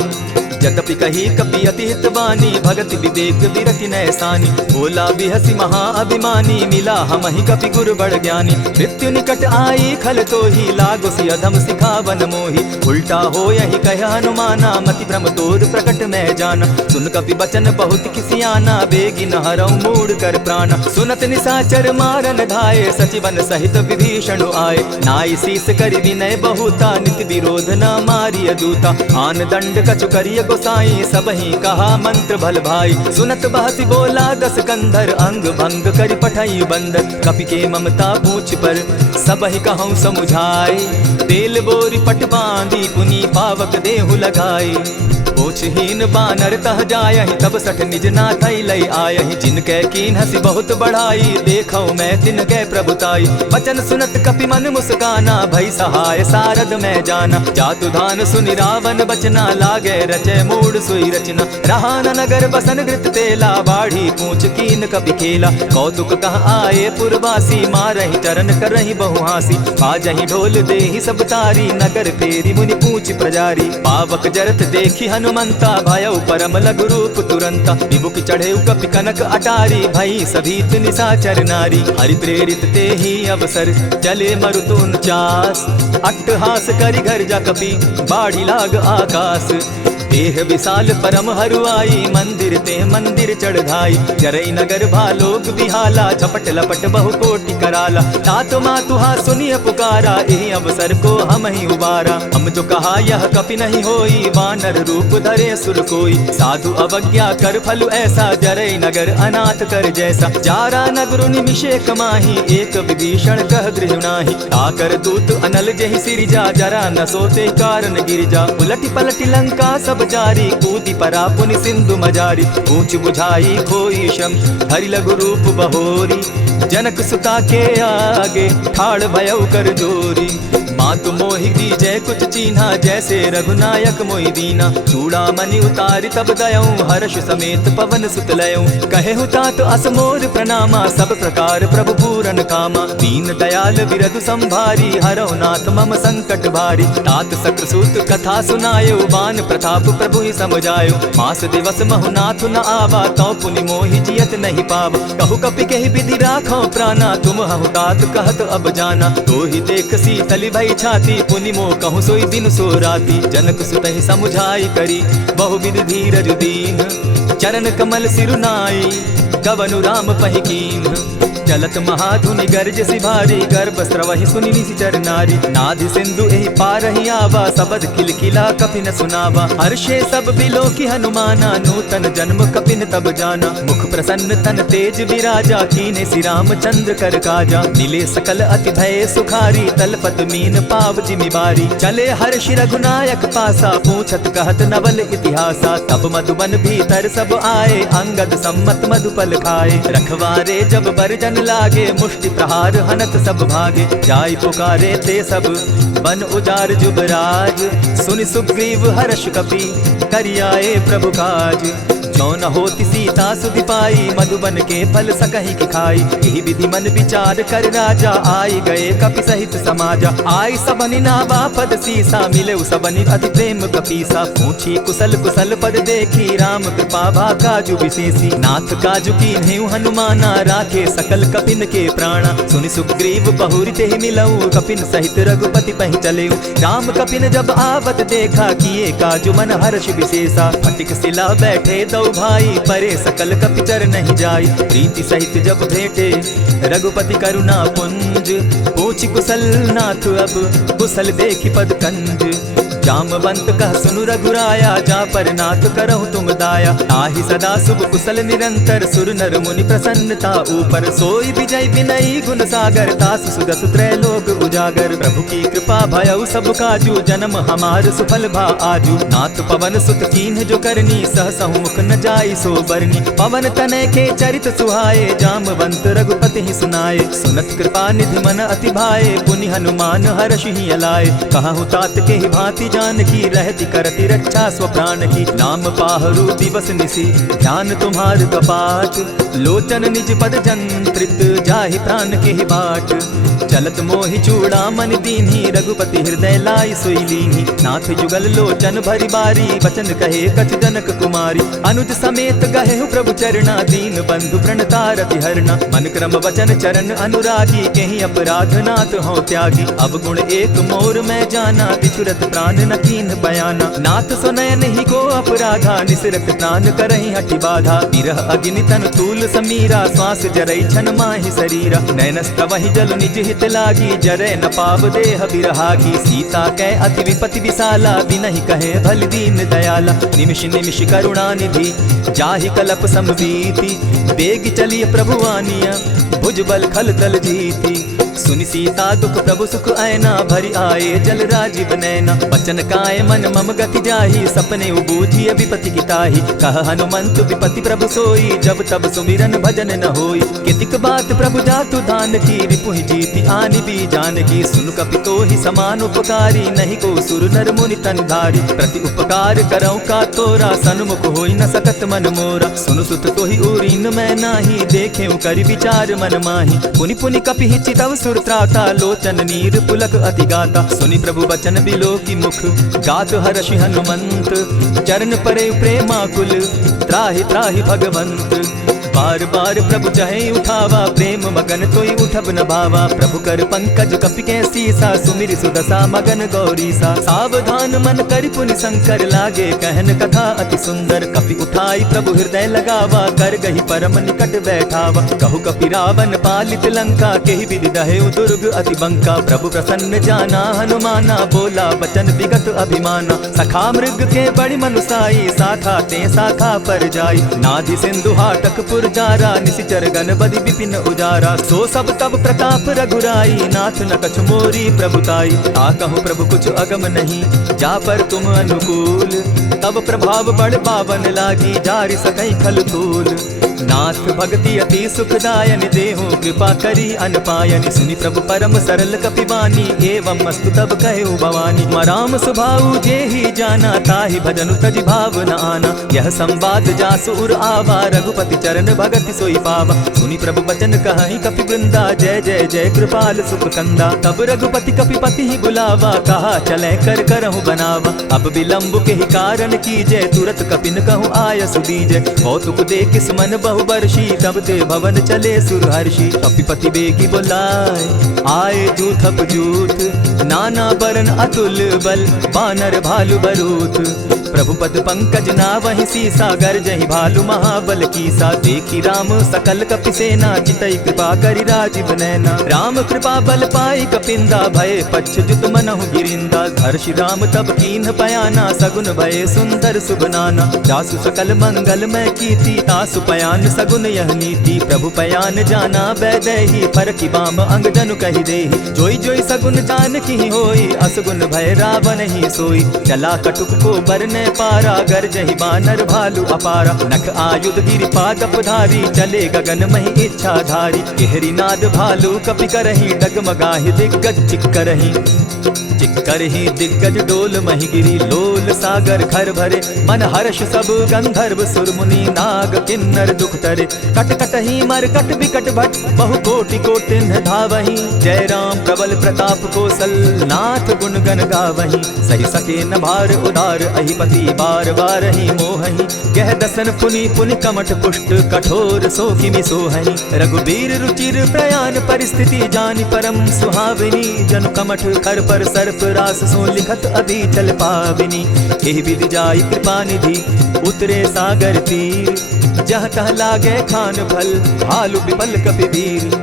जदपि कही कपि अति हितवानी भगति विवेक विरति नैसानी बोला बिहसी महा अभिमानी मिला हमहि कपि गुरु बड़ ज्ञानी मृत्यु निकट आई खल तो ही लागो सि अधम सिखावन मोही उल्टा हो यही कह हनुमाना मति भ्रम तोर प्रकट मैं जाना सुन कपि बचन बहुत किसियाना बेगी न हरऊ मूड कर प्राण सुनत निसाचर मारन धाये सचिवन सहित विभीषण आए नाई शीस करि विनय बहुता नित विरोध न मारिय दूता आन दंड कछु करिय गोसाई सबहि कहा मंत्र भल भाई सुनत बहसी बोला दस कंधर अंग भंग कर पठाई बंदर कपि के ममता पूछ पर सबहि कहूं समुझाए तेल बोरी पट बांधी पुनी पावक देहु लगाई पूछहीन बानर तह जायहि तब सठ निज नाथ लई आयहि जिनके कीन हसी बहुत बढ़ाई देखो मैं तिनके प्रभुताई वचन सुनत कपि मन मुस्काना भई सहाय सारद मैं जाना जातु धान सुनि रावण बचना लागे रचे मूड सोई रचना रहा न नगर बसन घृत तेला बाढ़ी पूछ कीन कपि खेला कौतुक कह आए पुरवासी मारहि चरण करहि बहु हासी बाजहि ढोल देहि सब तारी नगर फेरी मुनि पूछ प्रजारी पावक जरत देखी हनुमंता भयउ परम लघु रूप तुरंता विमुख चढ़े कपि कनक अटारी भई सभीत निशाचर नारी हरि प्रेरित ते ही अवसर चले मरुतुन चास अट्टहास करि घर जा कपि बाढ़ी लाग आकाश देह विशाल परम हरुआई मंदिर ते मंदिर चढ़ाई जरई नगर भालोक बिहाला झपट लपट बहु कोटि कराला तात मातुहा सुनिय पुकारा एहि अवसर को हम ही उबारा हम जो कहा यह कपि नहीं होई वानर रूप धरे सुर कोई साधु अवज्ञा कर फल ऐसा जरई नगर अनाथ कर जैसा जारा नगरु निमिषे कमाही एक विभीषण कह गृह नाही आकर दूत अनल जहि सिरिजा जरा न सोते कारण गिरिजा उलटि पलटि लंका सब जारी कूदी परा पुनि सिंधु मजारी पूछ बुझाई खोई शम हरि लघु रूप बहोरी जनक सुता के आगे ठाड़ भयउ कर जोरी मातु मोहि दीजै कुछ चीन्हा जैसे रघुनायक मोहि दीना चूड़ामणि उतारि तब दयऊं हर्ष समेत पवन सुत लयऊं कहे तात असमोर प्रणामा सब प्रकार प्रभु पूरन कामा दीन दयाल बिरधु संभारी हरौ नाथ मम संकट भारी तात सक्रसूत कथा सुनायो बान प्रताप प्रभु ही समझायो मास दिवस महु नाथ न आवा तौ पुनि मोहि जियत नहीं पाव कहु कपि कहि विधि राखो प्राणा तुम हहु तात कहत अब जाना तो ही देख शीतली भई छाती पुनि मो कहूँ सोई दिन सो राती जनक सुतहि समुझाई करी बहु विधि धीरज दीन चरण कमल सिरुनाई कवनु राम पहिकीन चलत महाधुनि गर्जसि भारी, गर्भ स्रवहि सुनि निशिचर नारी। नादि सिंधु एहि पारहि आवा, सबद खिलखिला कपिन सुनावा। हर्षे सब बिलोकी हनुमाना, नूतन जन्म कपिन तब जाना। मुख प्रसन्न तन तेज विराजा, कीने श्री रामचंद्र कर काजा। मिले सकल अति भय सुखारी, तलपत मीन पाव जिमि बारी। चले हर्ष रघुनायक पासा, पूछत कहत नवल इतिहासा। तब मधुबन भीतर सब आए, अंगद सम्मत मधुपल खाए। रखवारे जब बरजन लागे, मुष्टि प्रहार हनत सब भागे। जाय पुकारे ते सब बन उजार जुबराज, सुनि सुग्रीव हर्ष कपि करियाए प्रभु काज। जो न होती सीता सुधि पाई, मधुबन के फल सकहि की खाई। यही विधि मन विचार कर राजा, आई गए कपि सहित समाजा। आई सबनि नावा पद सीसा, मिले सबनि अति प्रेम कपीसा। पूछी कुशल कुशल पद देखी, राम कृपा भा काजु विशेषी। नाथ काजु कीन्हेउ हनुमाना, राखे सकल कपिन के प्राणा। सुनि सुग्रीव बहुरि तेहि मिलऊ, कपिन सहित रघुपति पहि चलेऊ। राम कपिन जब आवत देखा, किए काजु मन हर्ष विशेषा। फटिक सिला बैठे दो भाई, परे सकल कपिचर नहीं जाई। प्रीति सहित जब भेटे रघुपति करुणा पुंज, पूछि कुशल नाथ अब कुशल देखि पद कंज। जामवंत कह सुनु रघुराया, जा पर नाथ करहु तुम दाया। ताहि सदा शुभ कुशल निरंतर, सुर नर मुनि प्रसन्नता ऊपर। सोई विजय विनयी गुण सागर, तासु सुदसु त्रैलोक उजागर। प्रभु की कृपा भयउ सब काजू, जन्म हमार सुफल भा आजू। नाथ पवन सुत कीन्ह जो करनी, सहसहु मुख न जाई सो बरनी। पवन तनय के चरित सुहाए, जामवंत रघुपति ही सुनाए। सुनत कृपा निधि मन अति भाए, पुनि हनुमान हर्ष ही अलाए। कहु तात के ही भांति जानकी, रहती करती रक्षा स्वप्राण की। नाम पाहरु दिवस निसी, ध्यान तुम्हार कपाट। लोचन निज पद जंत्रित, जाहि प्राण के ही बाट। चलत मोहि चूड़ामणि दीन्ही, रघुपति हृदय लाई सोई लीन्ही। नाथ जुगल लोचन भरि बारी, बचन कहे कछ जनक कुमारी। अनुज समेत गहेहु प्रभु चरणा, दीन बंधु प्रणतारति हरना। मन क्रम वचन चरण अनुरागी, केहि अपराध नाथ हो त्यागी। अब गुण एक मोर मैं जाना, बिछुरत प्राण न कीन्ह बयाना। नाथ सुनयन ही को अपराधा, निसरत प्राण करहि हठि बाधा। विरह अग्नि तन तूल समीरा, श्वास जरई छन माहि शरीरा। नैनस्तवहि जल निज हित लागी, जरै न पाव देह बिरहागी। सीता कै अति विपति विशाला, बिनहि कहे भल दीन दयाला। निमिष निमिष करुणा निधि, जाहि कलप समबीति। बेग चलिय प्रभु आनिया, भुजबल खल तल जीती। सुनि सीता दुख प्रभु सुख ऐना, भरि आए जल राजीव नैना। बचन काय मन मम गति जाहि, सपने उबूझिय विपति किताहि। कह हनुमंत विपति प्रभु सोई, जब तब सुमिरन भजन न होई। कितिक बात प्रभु जातु दान की, रिपुहि जीति आनि भी जानकी। सुन कपि तोहि समान उपकारी, नहीं को सुर नर मुनि तन धारी। प्रति उपकार करौ का तोरा, सन्मुख होई न सकत मन मोरा। सुनु सुत तोहि उरीन मैं नाही, देखेउ करि विचार मन माही। पुनि पुनि कपि हिचितव सुर त्राता, लोचन नीर पुलक अति गाता। सुनि प्रभु बचन बिलो की मुख, गात हर्षि हनुमंत। चरण परे प्रेमाकुल, त्राहि त्राहि भगवंत। बार बार प्रभु चहे उठावा, प्रेम मगन तोई उठब न भावा। प्रभु कर पंकज कपि के सीसा, सुमिरि सुदशा मगन गौरीसा। सावधान मन करि पुनि शंकर, लागे कहन कथा अति सुंदर। कपि उठाई प्रभु हृदय लगावा, कर गही परम निकट बैठावा। कहु कपि रावण पालित लंका, केहि विधि दहेउ दुर्ग अति बंका। प्रभु प्रसन्न जाना हनुमाना, बोला बचन विगत अभिमाना। सखा मृग के बड़ि मनुसाई, साखा ते साखा पर जाई। नाधि सिंधु हाटक पुर जारा, निशिचर गण बदि विपिन उजारा। सो सब तब प्रताप रघुराई, नाथ न कछु मोरी प्रभुताई। आकहु प्रभु कुछ अगम नहीं, जा पर तुम अनुकूल। तब प्रभाव बड़ पावन लागी, जारि सकई खल तूल। नाथ भक्ति अति सुखदायनि, देहु कृपा करी अनपायनि। सुनि प्रभु परम सरल कपिवानी, एवं मस्तु तब कहु भवानी। मराम सुभाऊ जे ही जाना, ताहि भजनु तजि भाव न आना। यह संवाद जासु उर आवा, रघुपति चरण भगति सोई पावा। सुनि प्रभु बचन कहहि कपि वृंदा, जय जय जय कृपाल सुख कंदा। तब रघुपति कपिपति ही बुलावा, कहा चले कर करहु बनावा। अब विलंब के ही कारण कीजय, तुरत कपिन कहु आय सुदीजय। कौतुक देख सुमन बहु बर्षी, तब ते भवन चले सुरहर्षि। कपिपति बेगी बोलाए, आए जूथप जूथ, नाना बरन अतुल बल बानर भालु बरूथ। प्रभु पद पंकज नावहि सीसा गर्जहि भालु महाबल कीसा। देखी राम सकल कपि सेना चितई कृपा करि राजीव नैना। राम कृपा बल पाई कपिंदा भय पच्छ जुत मनहु गिरिंदा। हर्षि राम तब कीन्ह पयाना सगुन भय सुंदर शुभ नाना। जासु सकल मंगल मैं कीर्ति तासु पयान सगुन यह नीति। प्रभु पयान जाना बैदेही परखि बाम अंग जनु कहि देहि। जोई जोई सगुन जान की होई असगुन भय रावण ही सोई। चला कटुक को बरने पारा गर्जहि बानर भालु अपारा। नख आयुध गिरि पादप धारी चले गगन महि इच्छा धारी। केहरी नाद भालु कपि करहि डगमगाहि दिग्गज चिक्करहि। चिक्करहि दिग्गज डोल महि गिरी लोल सागर घर भरे। मन हर्ष सब गंधर्व सुर मुनि नाग किन्नर दुख तरे। कट कटहि मरकट बिकट भट बहु कोटि कोटिन्ह धावहि। जय राम प्रबल प्रताप कौशल नाथ गुण गण गावहि। सहि सके न भार उदार अहिपति बार बार ही मोहहि। गह दसन पुनि पुनि कमठ पुष्ट कठोर सो किमि सोहहि। रघुबीर रुचिर प्रयाण परिस्थिति जानि परम सुहाविनी। जनु कमठ खर पर सर्प रास सो लिखत अभी चल पाविनी। एहि विधि जाई कृपा निधि उतरे सागर तीर। जह तह लागे खान भल भालु विपल कपि वीर।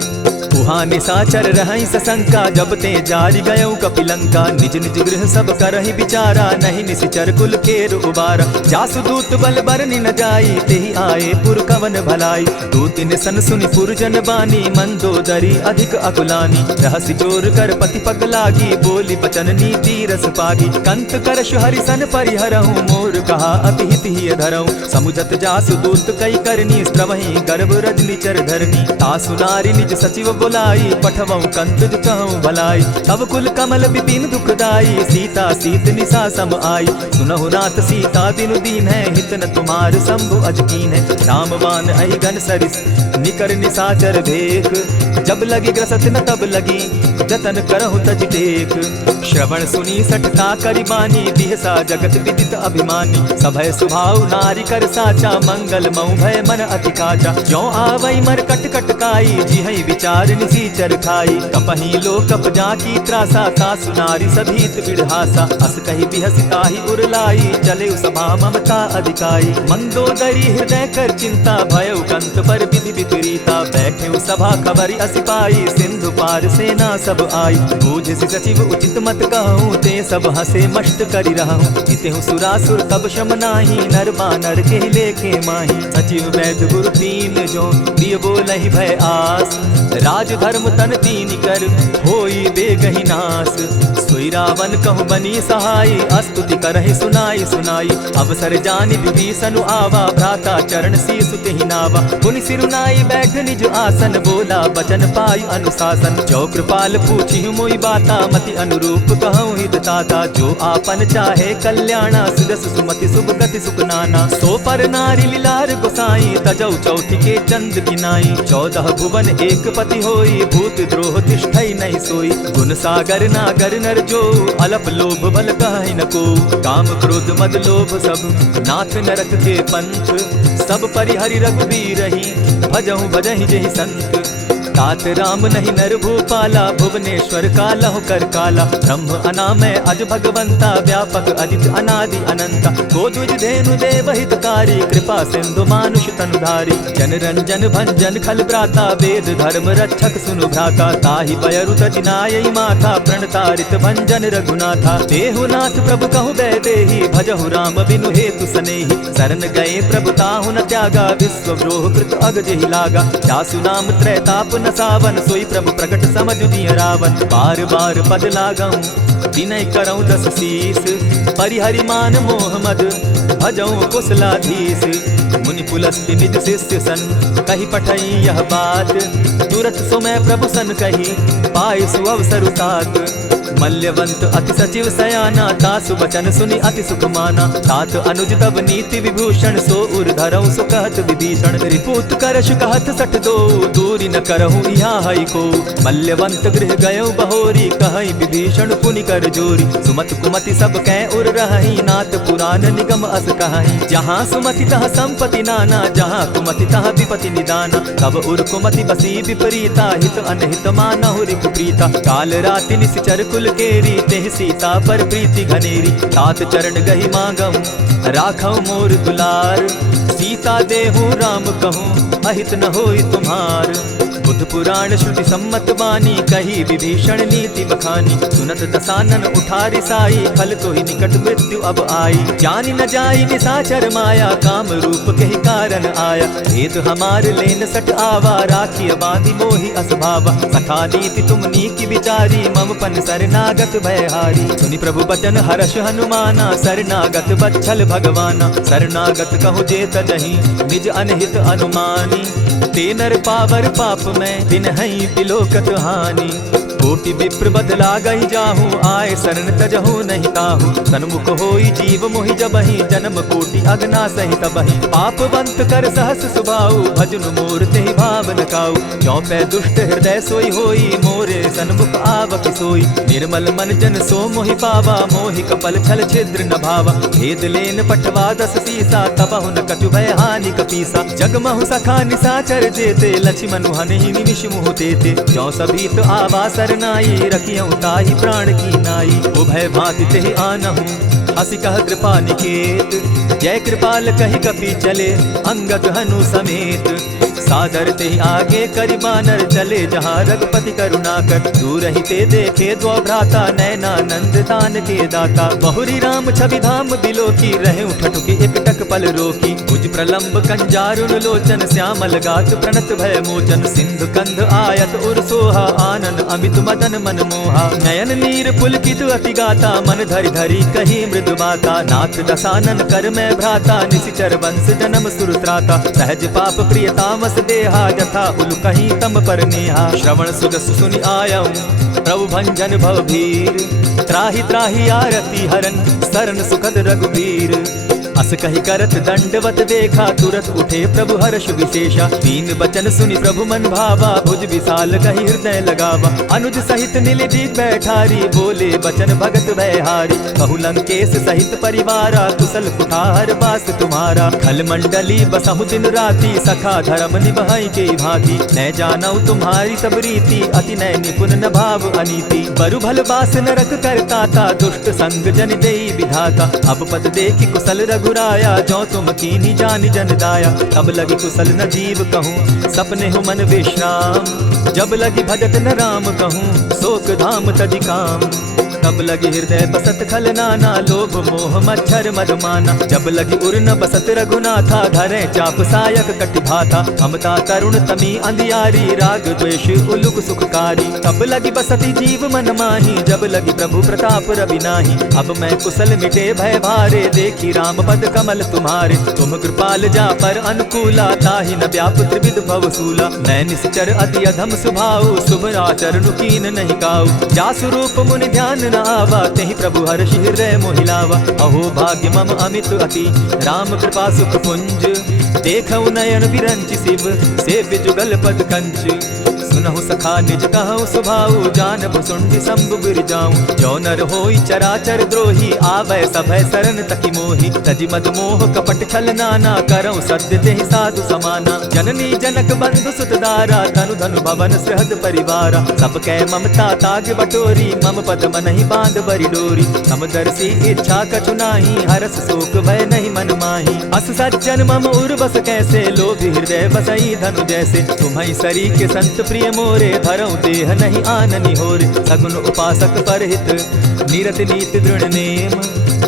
उहाँ निशाचर रहै सशंका जब ते जारि गयौ कपिलंका। निज निज गृह सब करहि विचारा नहीं निशिचर कुल केर उबारा। जासु दूत बल बरनि न जाई तेहि आए पुर कवन भलाई। दूत निसन सुनि पुरजन बानी मंदोदरी अधिक अकुलानी। रहसि चोर कर पति पग लागी बोली बचन नीति रस पागी। कंत करश हरिसन परिहरहु मोर कहा अति हित ही धरहु। समुझत जासु दूत कई करनी स्त्रवहि गर्भ रजनी चर धरनी। तासु नारी निज सचिव बुलाई पठवऊ कंत कहूँ भलाई। तब कुल कमल विपिन दुखदाई सीता सीत निशा सम आई। सुनहु नाथ सीता बिनु दीन है हित न तुम्हार शंभु अजकीन है। रामवान अहि गण सरिस निकर निशाचर भेख। जब लगी ग्रसत न तब लगी जतन करहु तज टेक। श्रवण सुनी सठता करि बानी बिहसा जगत विदित अभिमानी। सभय सुभाव नारी कर साचा मंगल मऊ भय मन अति काचा। ज्यों आवई मर कट कट काई जिहै विचार निसीचर खाई। कपहि लो कप जाकी त्रासा तासु नारी सभीत बिढ़ासा। अस कहि बिहस ताहि उरलाई चले सभा ममता अधिकाई। मंदोदरी हृदय कर चिंता भयउ कंत पर विधि विपरीता। बैठे सभा खबरि असि पाई सिंधु पार सेना सब आई। बूझि सचिव उचित मत कहूँ ते सब हसे मष्ट करि रहूँ। जितेहु सुरासुर तब शम नाही नर बानर के लेखे माही। सचिव वैद्य गुरु तीन जो प्रिय बोलहि भय आस। राज धर्म तन तीन कर होई बेगहि नास। सोई रावण कहु बनी सहाय अस्तुति करहि सुनाई सुनाई। अवसर जानि विभीषण आवा भ्राता चरण शीस तेहि नावा। पुनि सिरुनाई बैठ निज आसन बोला बचन पाई अनुशासन। जो कृपाल पूछि मोई बाता मति अनुरूप कहूँ हित ताता। जो आपन चाहे कल्याणा सुदस सुमति शुभ गति सुख नाना। सो पर नारी लीलार गोसाई तजौ चौथि के चंद किनाई। 14 भुवन एक पति होई भूत द्रोह तिष्ठई नहीं सोई। गुण सागर नागर नर जो अलप लोभ बल कहि न को। काम क्रोध मद लोभ सब नाथ नरक के पंथ। सब परिहरि रघुबीरहि भजहु भजहि जेहि संत। तात राम नहीं नर भूपाला भुवनेश्वर कालहु कर काला। ब्रह्म अनामय अज भगवंता व्यापक अजित अनादि अनंता। को द्विज धेनु देव हितकारी कृपा सिंधु मानुष तनुधारी। जन रंजन भंजन खल भ्राता वेद धर्म रक्षक सुनु भ्राता। ताहि पयरु तजिनायि माथा प्रणतारित भंजन रघुनाथा। देहुनाथ प्रभु कहु बैदेहि भजहु राम बिनु हेतु सनेहि। शरण गए प्रभु ताहु न त्यागा विश्व द्रोह कृत अग जेहि लागा। जासु नाम त्रैताप न सावन सोई प्रभु प्रकट समझ दिय रावण। बार बार पद लागऊं विनय करऊं 10 शीस। परिहरि मान मोह मद भजऊं कुशलाधीश। मुनि पुलस्ति निज शिष्य सन कहि पठई यह बात। तुरत सुमय प्रभु सन कही पाय सुअवसर तात। मल्यवंत अति सचिव सयाना तासु बचन सुनि अति सुख माना। तात अनुज तब नीति विभूषण सो उर धरऊं सो कहत विभीषण। रिपुत करश कहत सठ दो दूरी न करहूँ यहाँ हई को। मल्यवंत गृह गयो बहोरी कहई विभीषण पुनि कर जोरी। सुमत कुमति सब कै उर रहई नाथ पुराण निगम अस कहई। जहाँ सुमति तह संपति नाना जहाँ कुमति तह विपति निदाना। तब उर कुमति बसी विपरीता हित अनहित मानहु रिपु प्रीता। काल राति निशिचर कुल केरी तेह सीता पर प्रीति घनेरी। तात चरण गही मांगम राखौ मोर दुलार, सीता देहु राम कहूँ अहित न होई तुम्हार। बुद्ध पुराण श्रुति सम्मत बानी कही विभीषण नीति बखानी। सुनत दसानन उठारी साई फल तो ही निकट मृत्यु अब आई। जानी न जाई निशाचर माया काम रूप के ही कारण आया। भेद हमार लेन सट आवा राखी बांधी मोहि असभावा। सखा नीति तुम नीकी विचारी मम पन शरणागत भयहारी। सुनि प्रभु बचन हर्ष हनुमाना शरणागत बच्छल भगवाना। शरणागत कहु जेत नहीं निज अनहित अनुमानी। ते नर पावर पाप में दिन हई बिलोकत हानि। कोटि विप्र बदला गई जाहू आए शरण तजहू नहीं ताहू। सन्मुख होई जीव मोहि जबहि जन्म कोटि अगना सही तबहि। पापवंत कर सहस सुभाऊ भजन मोर तेहि भावन काऊ। चौपै दुष्ट हृदय सोई होई मोरे सन्मुख आवक सोई। निर्मल मन जन सो मोहि पावा मोहि कपल छल छिद्र न भावा। भेद लेन पठवा दस सीसा तबहु न कछु भय हानि कपीसा। जगमहु सखा निशाचर जेते लक्ष्मण हनहि निमिष मुह तेते। जौ सभीत आवा नाई रखियं ताहि प्राण की नाई। उभय भांति तेहि आनहु हसी कह कृपा निकेत। जय कृपाल कहि कपि चले अंगद हनु समेत। सादर तेहि आगे करि बानर चले जहाँ रघुपति करुणाकर। दूर ही ते देखे द्वौ भ्राता नयनानंद दान के दाता। बहुरी राम छवि धाम बिलोकी रहे ठठुकी एकटक पल रोकी। भुज प्रलंब कंजारुन लोचन श्यामल गात प्रणत भय मोचन। सिंधु कंध आयत उर सोहा आनन अमित मदन मन मोहा। नयन नीर पुलकित अति गाता मन धरि धरि कही मृदु बाता। नाथ दसानन कर मैं भ्राता निशिचर वंश जन्म सुरत्राता। सहज पाप प्रिय तामस देहा जथा उल कहीं तम पर नेहा। श्रवण सुजस सुनि आयऊ प्रभु भंजन भव भीर। त्राहि त्राहि आरती हरन शरण सुखद रघुबीर। अस कहि करत दंडवत देखा तुरत उठे प्रभु हर्ष विशेषा। दीन बचन सुनि प्रभु मन भावा भुज विशाल कहि हृदय लगावा। अनुज सहित नीलजी बैठारी बोले बचन भगत भयहारी। कहु लंकेश सहित परिवारा कुशल कुठार बास तुम्हारा। खल मंडली बसहु दिन राति सखा धर्म निभाई के भांति। न जानौ तुम्हारी सब रीति अति नय निपुण न भाव अनीति। बरु भल बास नरक करताता दुष्ट संग जन देई विधाता। अब पद देखि कुशल रघुराया जो तुम कीनी जान जन दाया। तब लगी कुशल न जीव कहूँ सपने हो मन विश्राम। जब लगी भजत न राम कहूँ शोक धाम तज काम। तब लगी हृदय बसत खल नाना लोभ मोह मच्छर मधुमाना। जब लगी उर न बसत रघुनाथा धरे चाप सायक कटि भाता। ममता तरुण तमी अंधियारी राग द्वेष उलुक सुखकारी। तब लगी बसती जीव मन माही जब लगी प्रभु प्रताप रवि नाही। अब मैं कुशल मिटे भय भारे देखी राम पद कमल तुम्हारे। तुम कृपाल जा पर अनुकूला ताहि न व्याप त्रिविध भवसूला। मैं निश्चर अति अधम सुभाऊ शुभ आचरण कीन नहीं काऊ। जासु रूप मुनि ध्यान न आवा तेहि प्रभु हर्षि हृदय मोहिलावा। अहो भाग्य मम अमित अति राम कृपा सुख पुंज। देखऊ नयन विरंचि शिव सेव्य जुगल पद कंच। सुनहु सखा निज कहु सुभाऊ जानब सुंडि शंभु गिर जाऊं। जो नर होई चराचर द्रोही आवै सभय शरण तकी मोहि। तजि मद मोह कपट छल नाना करऊं सत्य तेहि साधु समाना। जननी जनक बंधु सुत दारा धनु धनु भवन सृहद परिवारा। सब कै ममता ताग बटोरी मम पद मनहि बांध बरि डोरी। समदर्शी इच्छा कछु नाही हरस शोक भय नहीं मन माही। अस सज्जन मम उर बस कैसे लोभी हृदय बसई धनु जैसे। तुम्हि सरी के संत प्रिय मोरे धरऊं देह नहीं आननि होरे। सगुन उपासक परहित निरत नीति दृढ़ नेम।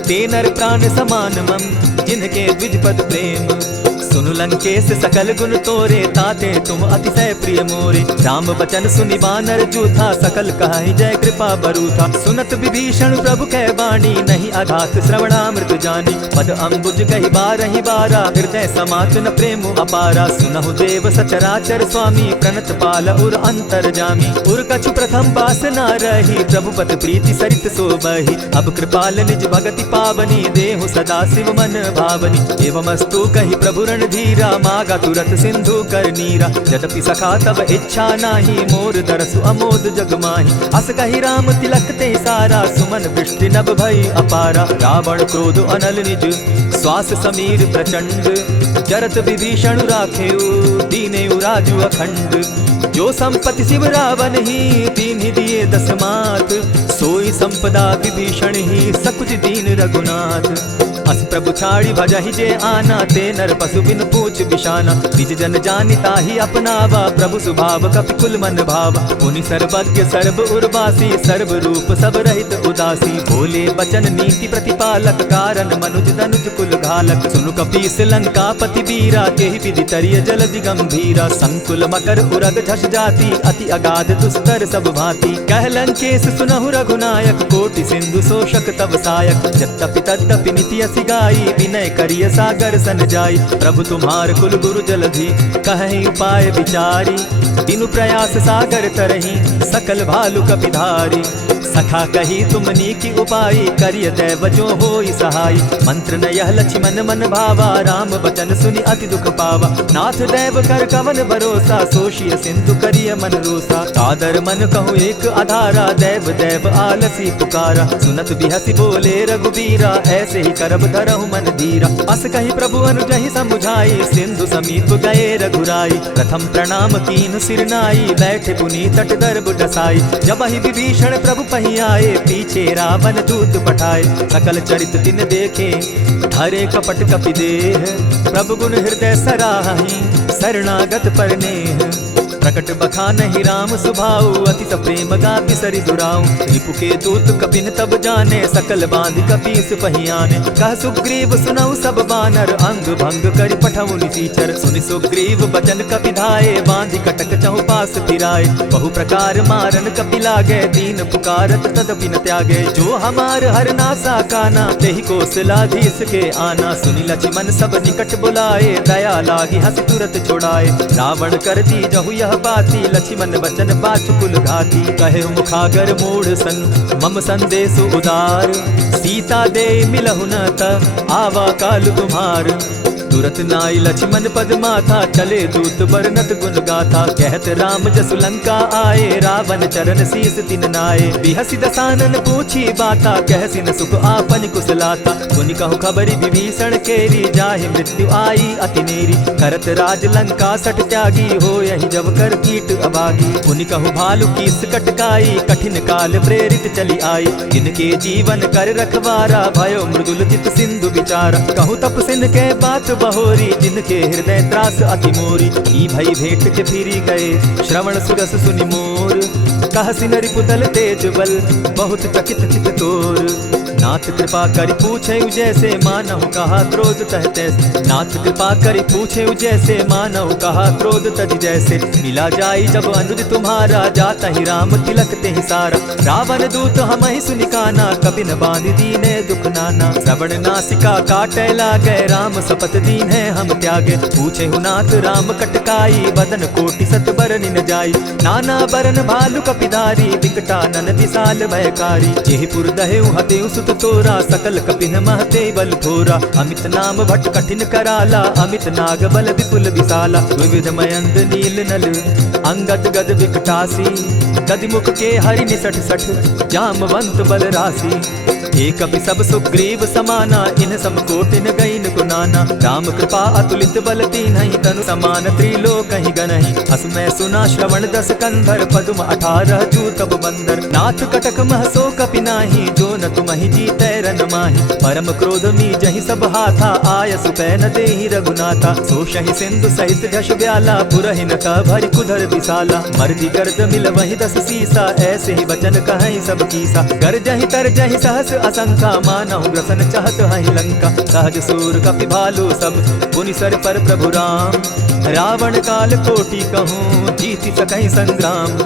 ते नर प्राण समान मम जिनके द्विजपद प्रेम। सुनु लंकेश सकल गुण तोरे ताते तुम अतिशय प्रिय मोरे। राम बचन सुनि बानर जूथा सकल कहाई जय कृपा बरूथा। सुनत विभीषण प्रभु कै वाणी नहीं अघात श्रवणामृत जानी। पद अम्बुज कहि बारहि बारा हृदय समात न प्रेम अपारा। सुनहु देव सचराचर स्वामी प्रणत पाल उर अंतर जामी। उर कछु प्रथम बास न रही प्रभु पद प्रीति सरित सोबहि। अब कृपाल निज भगति पावनी देहु सदा शिव मन भावनी। एवमस्तु कहि प्रभु धीरा मागा तुरत सिंधु कर नीरा। यद्यपि सखा तब इच्छा नाही मोर दरसु अमोद जग माही। अस कहि राम तिलक ते सारा सुमन वृष्टि नभ भई अपारा। रावण क्रोध अनल निज श्वास समीर प्रचंड। जरत विभीषण राखेउ दीनेउ राजु अखंड। जो संपत्ति शिव रावण ही दीन दिए दस मात। सोई संपदा विभीषण ही सकुच दीन रघुनाथ। अस प्रभु छाड़ी भजहि जे आना, ते नर पशु बिन पूछ बिशाना। निज जन जानिता ही अपनावा, प्रभु स्वभाव कपि कुल मन भावा। मुनि सर्वज्ञ सर्व उर्वासी, सर्व रूप सब रहित उदासी। बोले बचन नीति प्रतिपालक, कारण मनुज तनुज कुल घालक। सुनु कपीस लंकापति बीरा, केहि विधि तरिय जलधि गंभीरा। संकुल मकर उरग झष जाति, अति अगाध दुस्तर सब भांति। कह लंकेश सुनहु रघुनायक, कोटि सिंधु शोषक तब सायक। यद्यपि तद्यपि निति असि गाई, विनय करिय सागर सन जाई। प्रभु तुम्हार कुल गुरु जलधि, कहि उपाय विचारी। बिनु प्रयास सागर तरहि, सकल भालु कपिधारी। सखा कही तुमनी की उपाय, करिय दैव जो होई सहाय। मंत्र न यह लक्ष्मण मन भावा, राम बचन सुनि अति दुख पावा। नाथ दैव कर कवन भरोसा, सोषिय सिंधु करिय मन रोसा। सादर मन कहूँ एक आधारा, दैव दैव आलसी पुकारा। सुनत बिहसी बोले रघुबीरा, ऐसे ही करब धरहु मन धीरा। अस कही प्रभु अनुजहि समुझाई, सिंधु समीप गए रघुराई। प्रथम प्रणाम कीन सिर नाई, बैठे पुनि तट दर्भ डसाई। जब ही विभीषण प्रभु पही आए, पीछे रावण दूत पठाए। सकल चरित दिन देखे, धरे कपट कपि देह। प्रभु गुण हृदय सराहि, शरणागत पर नेह। प्रकट बखानहि राम सुभाऊ, अति प्रेम गापि सरि दुराऊ। रिपु के दूत कपिन तब जाने, सकल बांधि कपीस पहियाने। कह सुग्रीव सुनऊ सब बानर, अंग भंग करि पठऊ निसीचर। सुनि सुग्रीव बचन कपि धाये, बांधि कटक चहु पास फिराए। बहु प्रकार मारन कपि लागे, दीन पुकारत तदपि न त्यागे। जो हमार हर नासा काना, तेहि कौशलाधीश के आना। सुनि लक्ष्मण सब निकट बुलाए, दया लागी हंसी तुरत छुड़ाए। रावण कर दी जहु यह बाती, लक्ष्मण बचन बाचु कुल घाती। कहे मुखागर मूढ़ सन, मम संदेश उदार। सीता दे मिलहु न त, आवा काल तुम्हार। तुरत नाई लक्ष्मण पद माथा, चले दूत बरनत गुण गाथा। कहत राम जसु लंका आए, रावण चरण शीस तिन नाये। बिहसि दसानन पूछी बाता, कहसि न सुख आपन कुशलाता। सुनि कहु खबरि विभीषण केरी, जाहि मृत्यु आई अति नेरी। करत राज लंका सठ त्यागी, हो यही जब कर कीट अभागी। पुनि कहु भालु कीस कटकाई, कठिन काल प्रेरित चली आई। इनके जीवन कर रखवारा, भयो मृदुल चित सिंधु विचारा। कहु तपसिन के बात बहोरी, जिनके हृदय त्रास अति मोरी। ई भई भेंट के फिरी गए, श्रवण सुरस सुनि मोर। कहसि नरि पुतल तेज बल, बहुत चकित चित तोर। नाथ कृपा करि पूछे जैसे, मानहु कहा क्रोध तह तैसे। नाथ कृपा करि पूछे जैसे, मानहु कहा क्रोध तज जैसे। मिला जाई जब अनुज तुम्हारा, जाता ही राम तिलक ते ही सारा। रावण दूत हम ही सुनि काना, कपिन बांध दीने दुख नाना। श्रवण नासिका काटे लागे, राम सपत दीन है हम त्यागे। पूछे हु नाथ राम कटकाई, बदन कोटि सत बरनि न जाई। नाना बरन भालु कपिधारी, विकटानन विशाल भयकारी। जेहि पुर दहेउ हतेउ सुत तोरा, सकल कपिन महते बल थोरा। अमित नाम भट्ट कठिन कराला, अमित नाग बल विपुल विशाला। विविध मयंद नील नल, अंगद गद विकटासी। गदिमुख के हरि निसठ सठ, जामवंत बल राशि। एक कपि सब सुग्रीव समाना, इन सम कोटिन गईन गुनाना। राम कृपा अतुलित बल तीन्हि, तनु समान त्रिलोक ही गनहि। हस मैं सुना श्रवण दस कंधर, पदुम 18 जूतब बंदर। नाथ कटक महसो कपि नाही, जो न तुमहि जीतै रन माहि। परम क्रोध मी जहि सब हाथा, आय सुपै न देहि रघुनाथा। सोषहि सिंधु सहित झष ब्याला, पुरहिन का भरि कुधर विशाला। मर्दि गर्द मिल वहि 10 सीसा, ऐसे ही वचन कहहि सब कीसा। गर्जहि तरजहि सहस असंखा, मानहु ग्रसन चाहत हहि लंका। सहज सूर कपि भालु सब, पुनि सर पर प्रभु राम। रावण काल कोटि कहूँ, जीति सकहि संग्राम।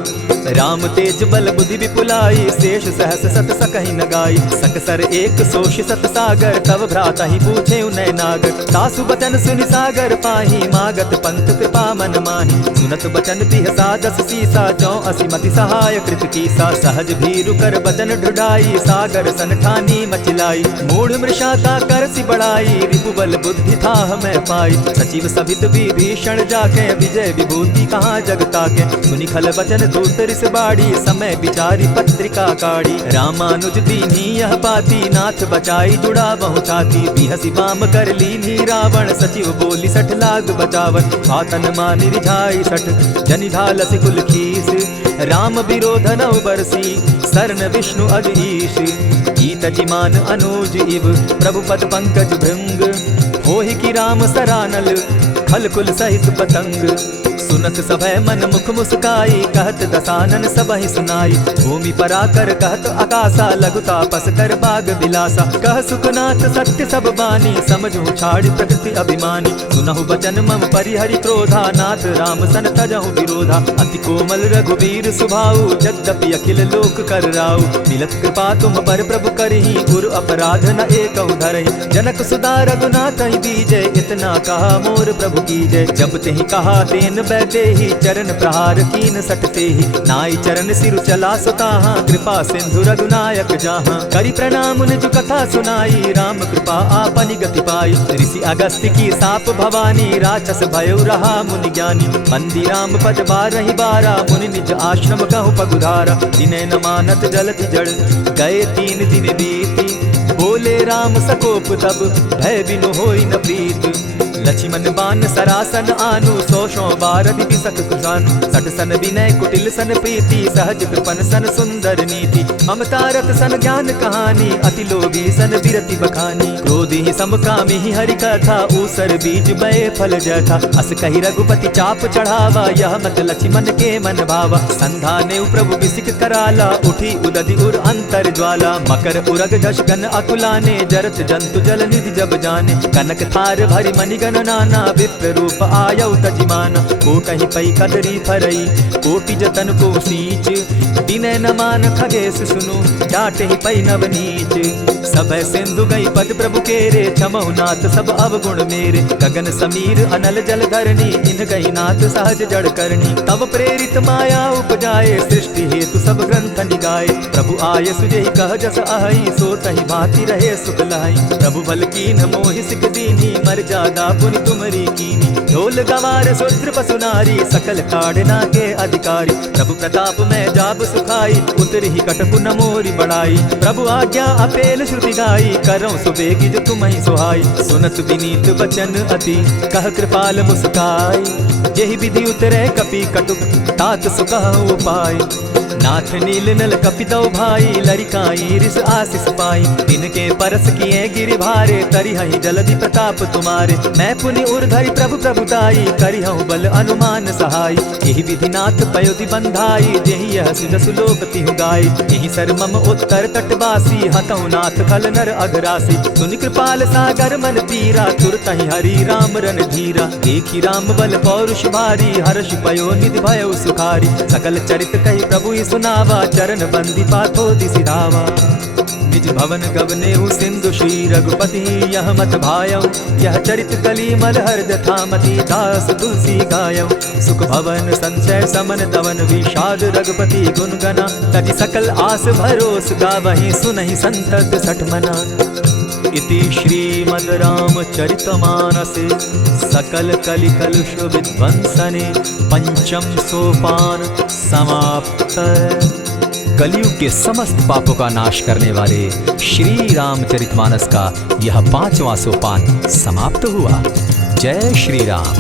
राम तेज बल बुद्धि विपुलाई, शेष सहस सत सकहि न गाई। सकसर एक सोष सत सागर, तव भ्राता ही पूछे उनय नागर। सासु बचन सुनि सागर पाही, मागत पंथ कृपा मन माही। सुनत बचन बिहसा 10 सीसा, 84 मति सहाय कृत कीसा। सहज भीरु कर बचन ढुढ़ाई, सागर सन ठानी मचिलाई। मूढ़ मृषाता करसि बड़ाई, रिपुबल बुद्धि था मैं पाई। सचिव सभित विभीषण जाके, विजय विभूति कहाँ जगता के। सुनि खल बचन दूत रिस बाड़ी, समय विचारी पत्रिका काढ़ी। रामानुज दीनी यह पाती, नाथ बचाई जुड़ा बहु छाती। बिहसी बाम कर लीनी रावण, सचिव बोली 60 लाख बचावन। हाथन मानि रिझाई 60, जनि ढालसि कुल खीस। राम विरोध नौ बरसी, शरण विष्णु अज ईश, ईत जिमान अनुज इव, प्रभु पद पंकज भृंग, होहि की राम सरानल, खल कुल सहित पतंग। सुनत सभय मन मुख मुस्काई, कहत दसानन सबहि सुनाई, भूमि पराकर कहत आकाशा, लघु तापस कर बाग बिलासा। कह सुखनाथ सत्य सब बानी, समझू छाड़ी प्रकृति अभिमानी। सुनहु बचन मम परिहरि क्रोधा, नाथ राम सन तजहु विरोधा। अति कोमल रघुबीर सुभाऊ, यद्यपि अखिल लोक कर राऊ। मिलत कृपा तुम पर प्रभु करही, गुरु अपराध न एकहु धरहि। जनक सुधा रघुनाथ दीजय, इतना कहा मोर प्रभु कीजय। जब तेहि कहा तेन बैठे ही, चरण प्रहार कीन सटते ही। नाई चरण सिरु चला सुताहा, कृपा सिंधु रघुनायक जाहा। करि प्रणाम निज कथा सुनाई, राम कृपा आपनि गति पाई। ऋषि अगस्त्य की साप भवानी, राक्षस भयो रहा मुनि ज्ञानी। बंदी राम पद बारहि बारा, मुनि निज आश्रम कहु पगुधारा। दिने न मानत जलति जड़, गए 3 दिन बीती। बोले राम सकोप तब, भय बिनु होई न प्रीत। लक्ष्मण बान सरासन आनु, 100 बार दिसक कुशानु। सठ सन विनय कुटिल सन प्रीति, सहज कृपन सन सुंदर नीति। ममता रत सन ज्ञान कहानी, अति लोभी सन बिरति बखानी। क्रोधी समकामी हरि कथा, ऊसर बीज बये फल जथा। अस कही रघुपति चाप चढ़ावा, यह मत लक्ष्मण के मन भावा। संधा ने प्रभु बिसिक कराला, उठी उदधि उर अंतर ज्वाला। मकर उरग दश गन अकुलाने, जरत जंतु जल निधि जब जाने। कनक थार भरि मणिगण नाना, विप्र रूप आयौ तजिमाना। कोटहि पै कदरी फरई, कोटि जतन को सींच। विनय न मान खगेश सुनु, डांटहि पै नवनीच। सभय सिंधु गई पद प्रभु केरे, क्षमहु नाथ सब अवगुण मेरे। गगन समीर अनल जल धरनी, इन गई नाथ सहज जड़ करनी। तब प्रेरित माया उपजाए, सृष्टि हेतु सब ग्रंथ निगाए। प्रभु आय सुजेहि कह जस अहई, सो तहि भांति रहे सुख लहई। प्रभु बल कीन मोहि सिख दीनी, मर्यादा पुनि तुमरी कीनी। ढोल गवार शूद्र पशु नारी, सकल ताड़ना के अधिकारी। प्रभु प्रताप में जाब सुखाई, उतरि ही कटपु न मोरी बड़ाई। प्रभु आज्ञा अपेल श्रुति गाई, करऊं सुबेगी जो तुम्हि सुहाई। सुनत विनीत वचन अति, कह कृपाल मुस्काई। जेहि विधि उतरे कपि कटुक, तात सुकहु उपाय। नाथ नील नल कपितौ भाई, लरिकाई रिस आशीष पाई। तिनके परस किए गिरि भारे, तरिहहि जलधि प्रताप तुम्हारे। मैं पुनि उर्धरि प्रभु प्रभुताई, करिहउ बल अनुमान सहाय। एहि विधि नाथ पयोधि बंधाई, जेहि यह सुजसु लोक तिहु गाई। एहि सर मम उत्तर तटवासी, हतौ नाथ खल नर अघरासी। सुनि कृपाल सागर मन पीरा, तुरतहि हरि राम रन धीरा। देखि राम बल पौरुष भारी, हर्ष पयो निधि भयो सुखारी। सकल चरित कहि प्रभु सुनावा, चरण बंदी पाथो दिसि धावा। निज भवन गवनेहु सिंधु श्री रघुपति, यह मत भायौ। यह चरित कली मल हर्द थामति, दास तुलसी गायौ। सुख भवन संचय समन दवन, विषाद रघुपति गुण गना। तजि सकल आस भरोस, गावहि सुनहि संतत सठ मना। इति श्रीमद् रामचरितमानसे, सकल कलि कलुष विध्वंसने। पंचम सोपान समाप्त। कलयुग के समस्त पापों का नाश करने वाले श्री रामचरितमानस का यह 5वां सोपान समाप्त हुआ। जय श्री राम।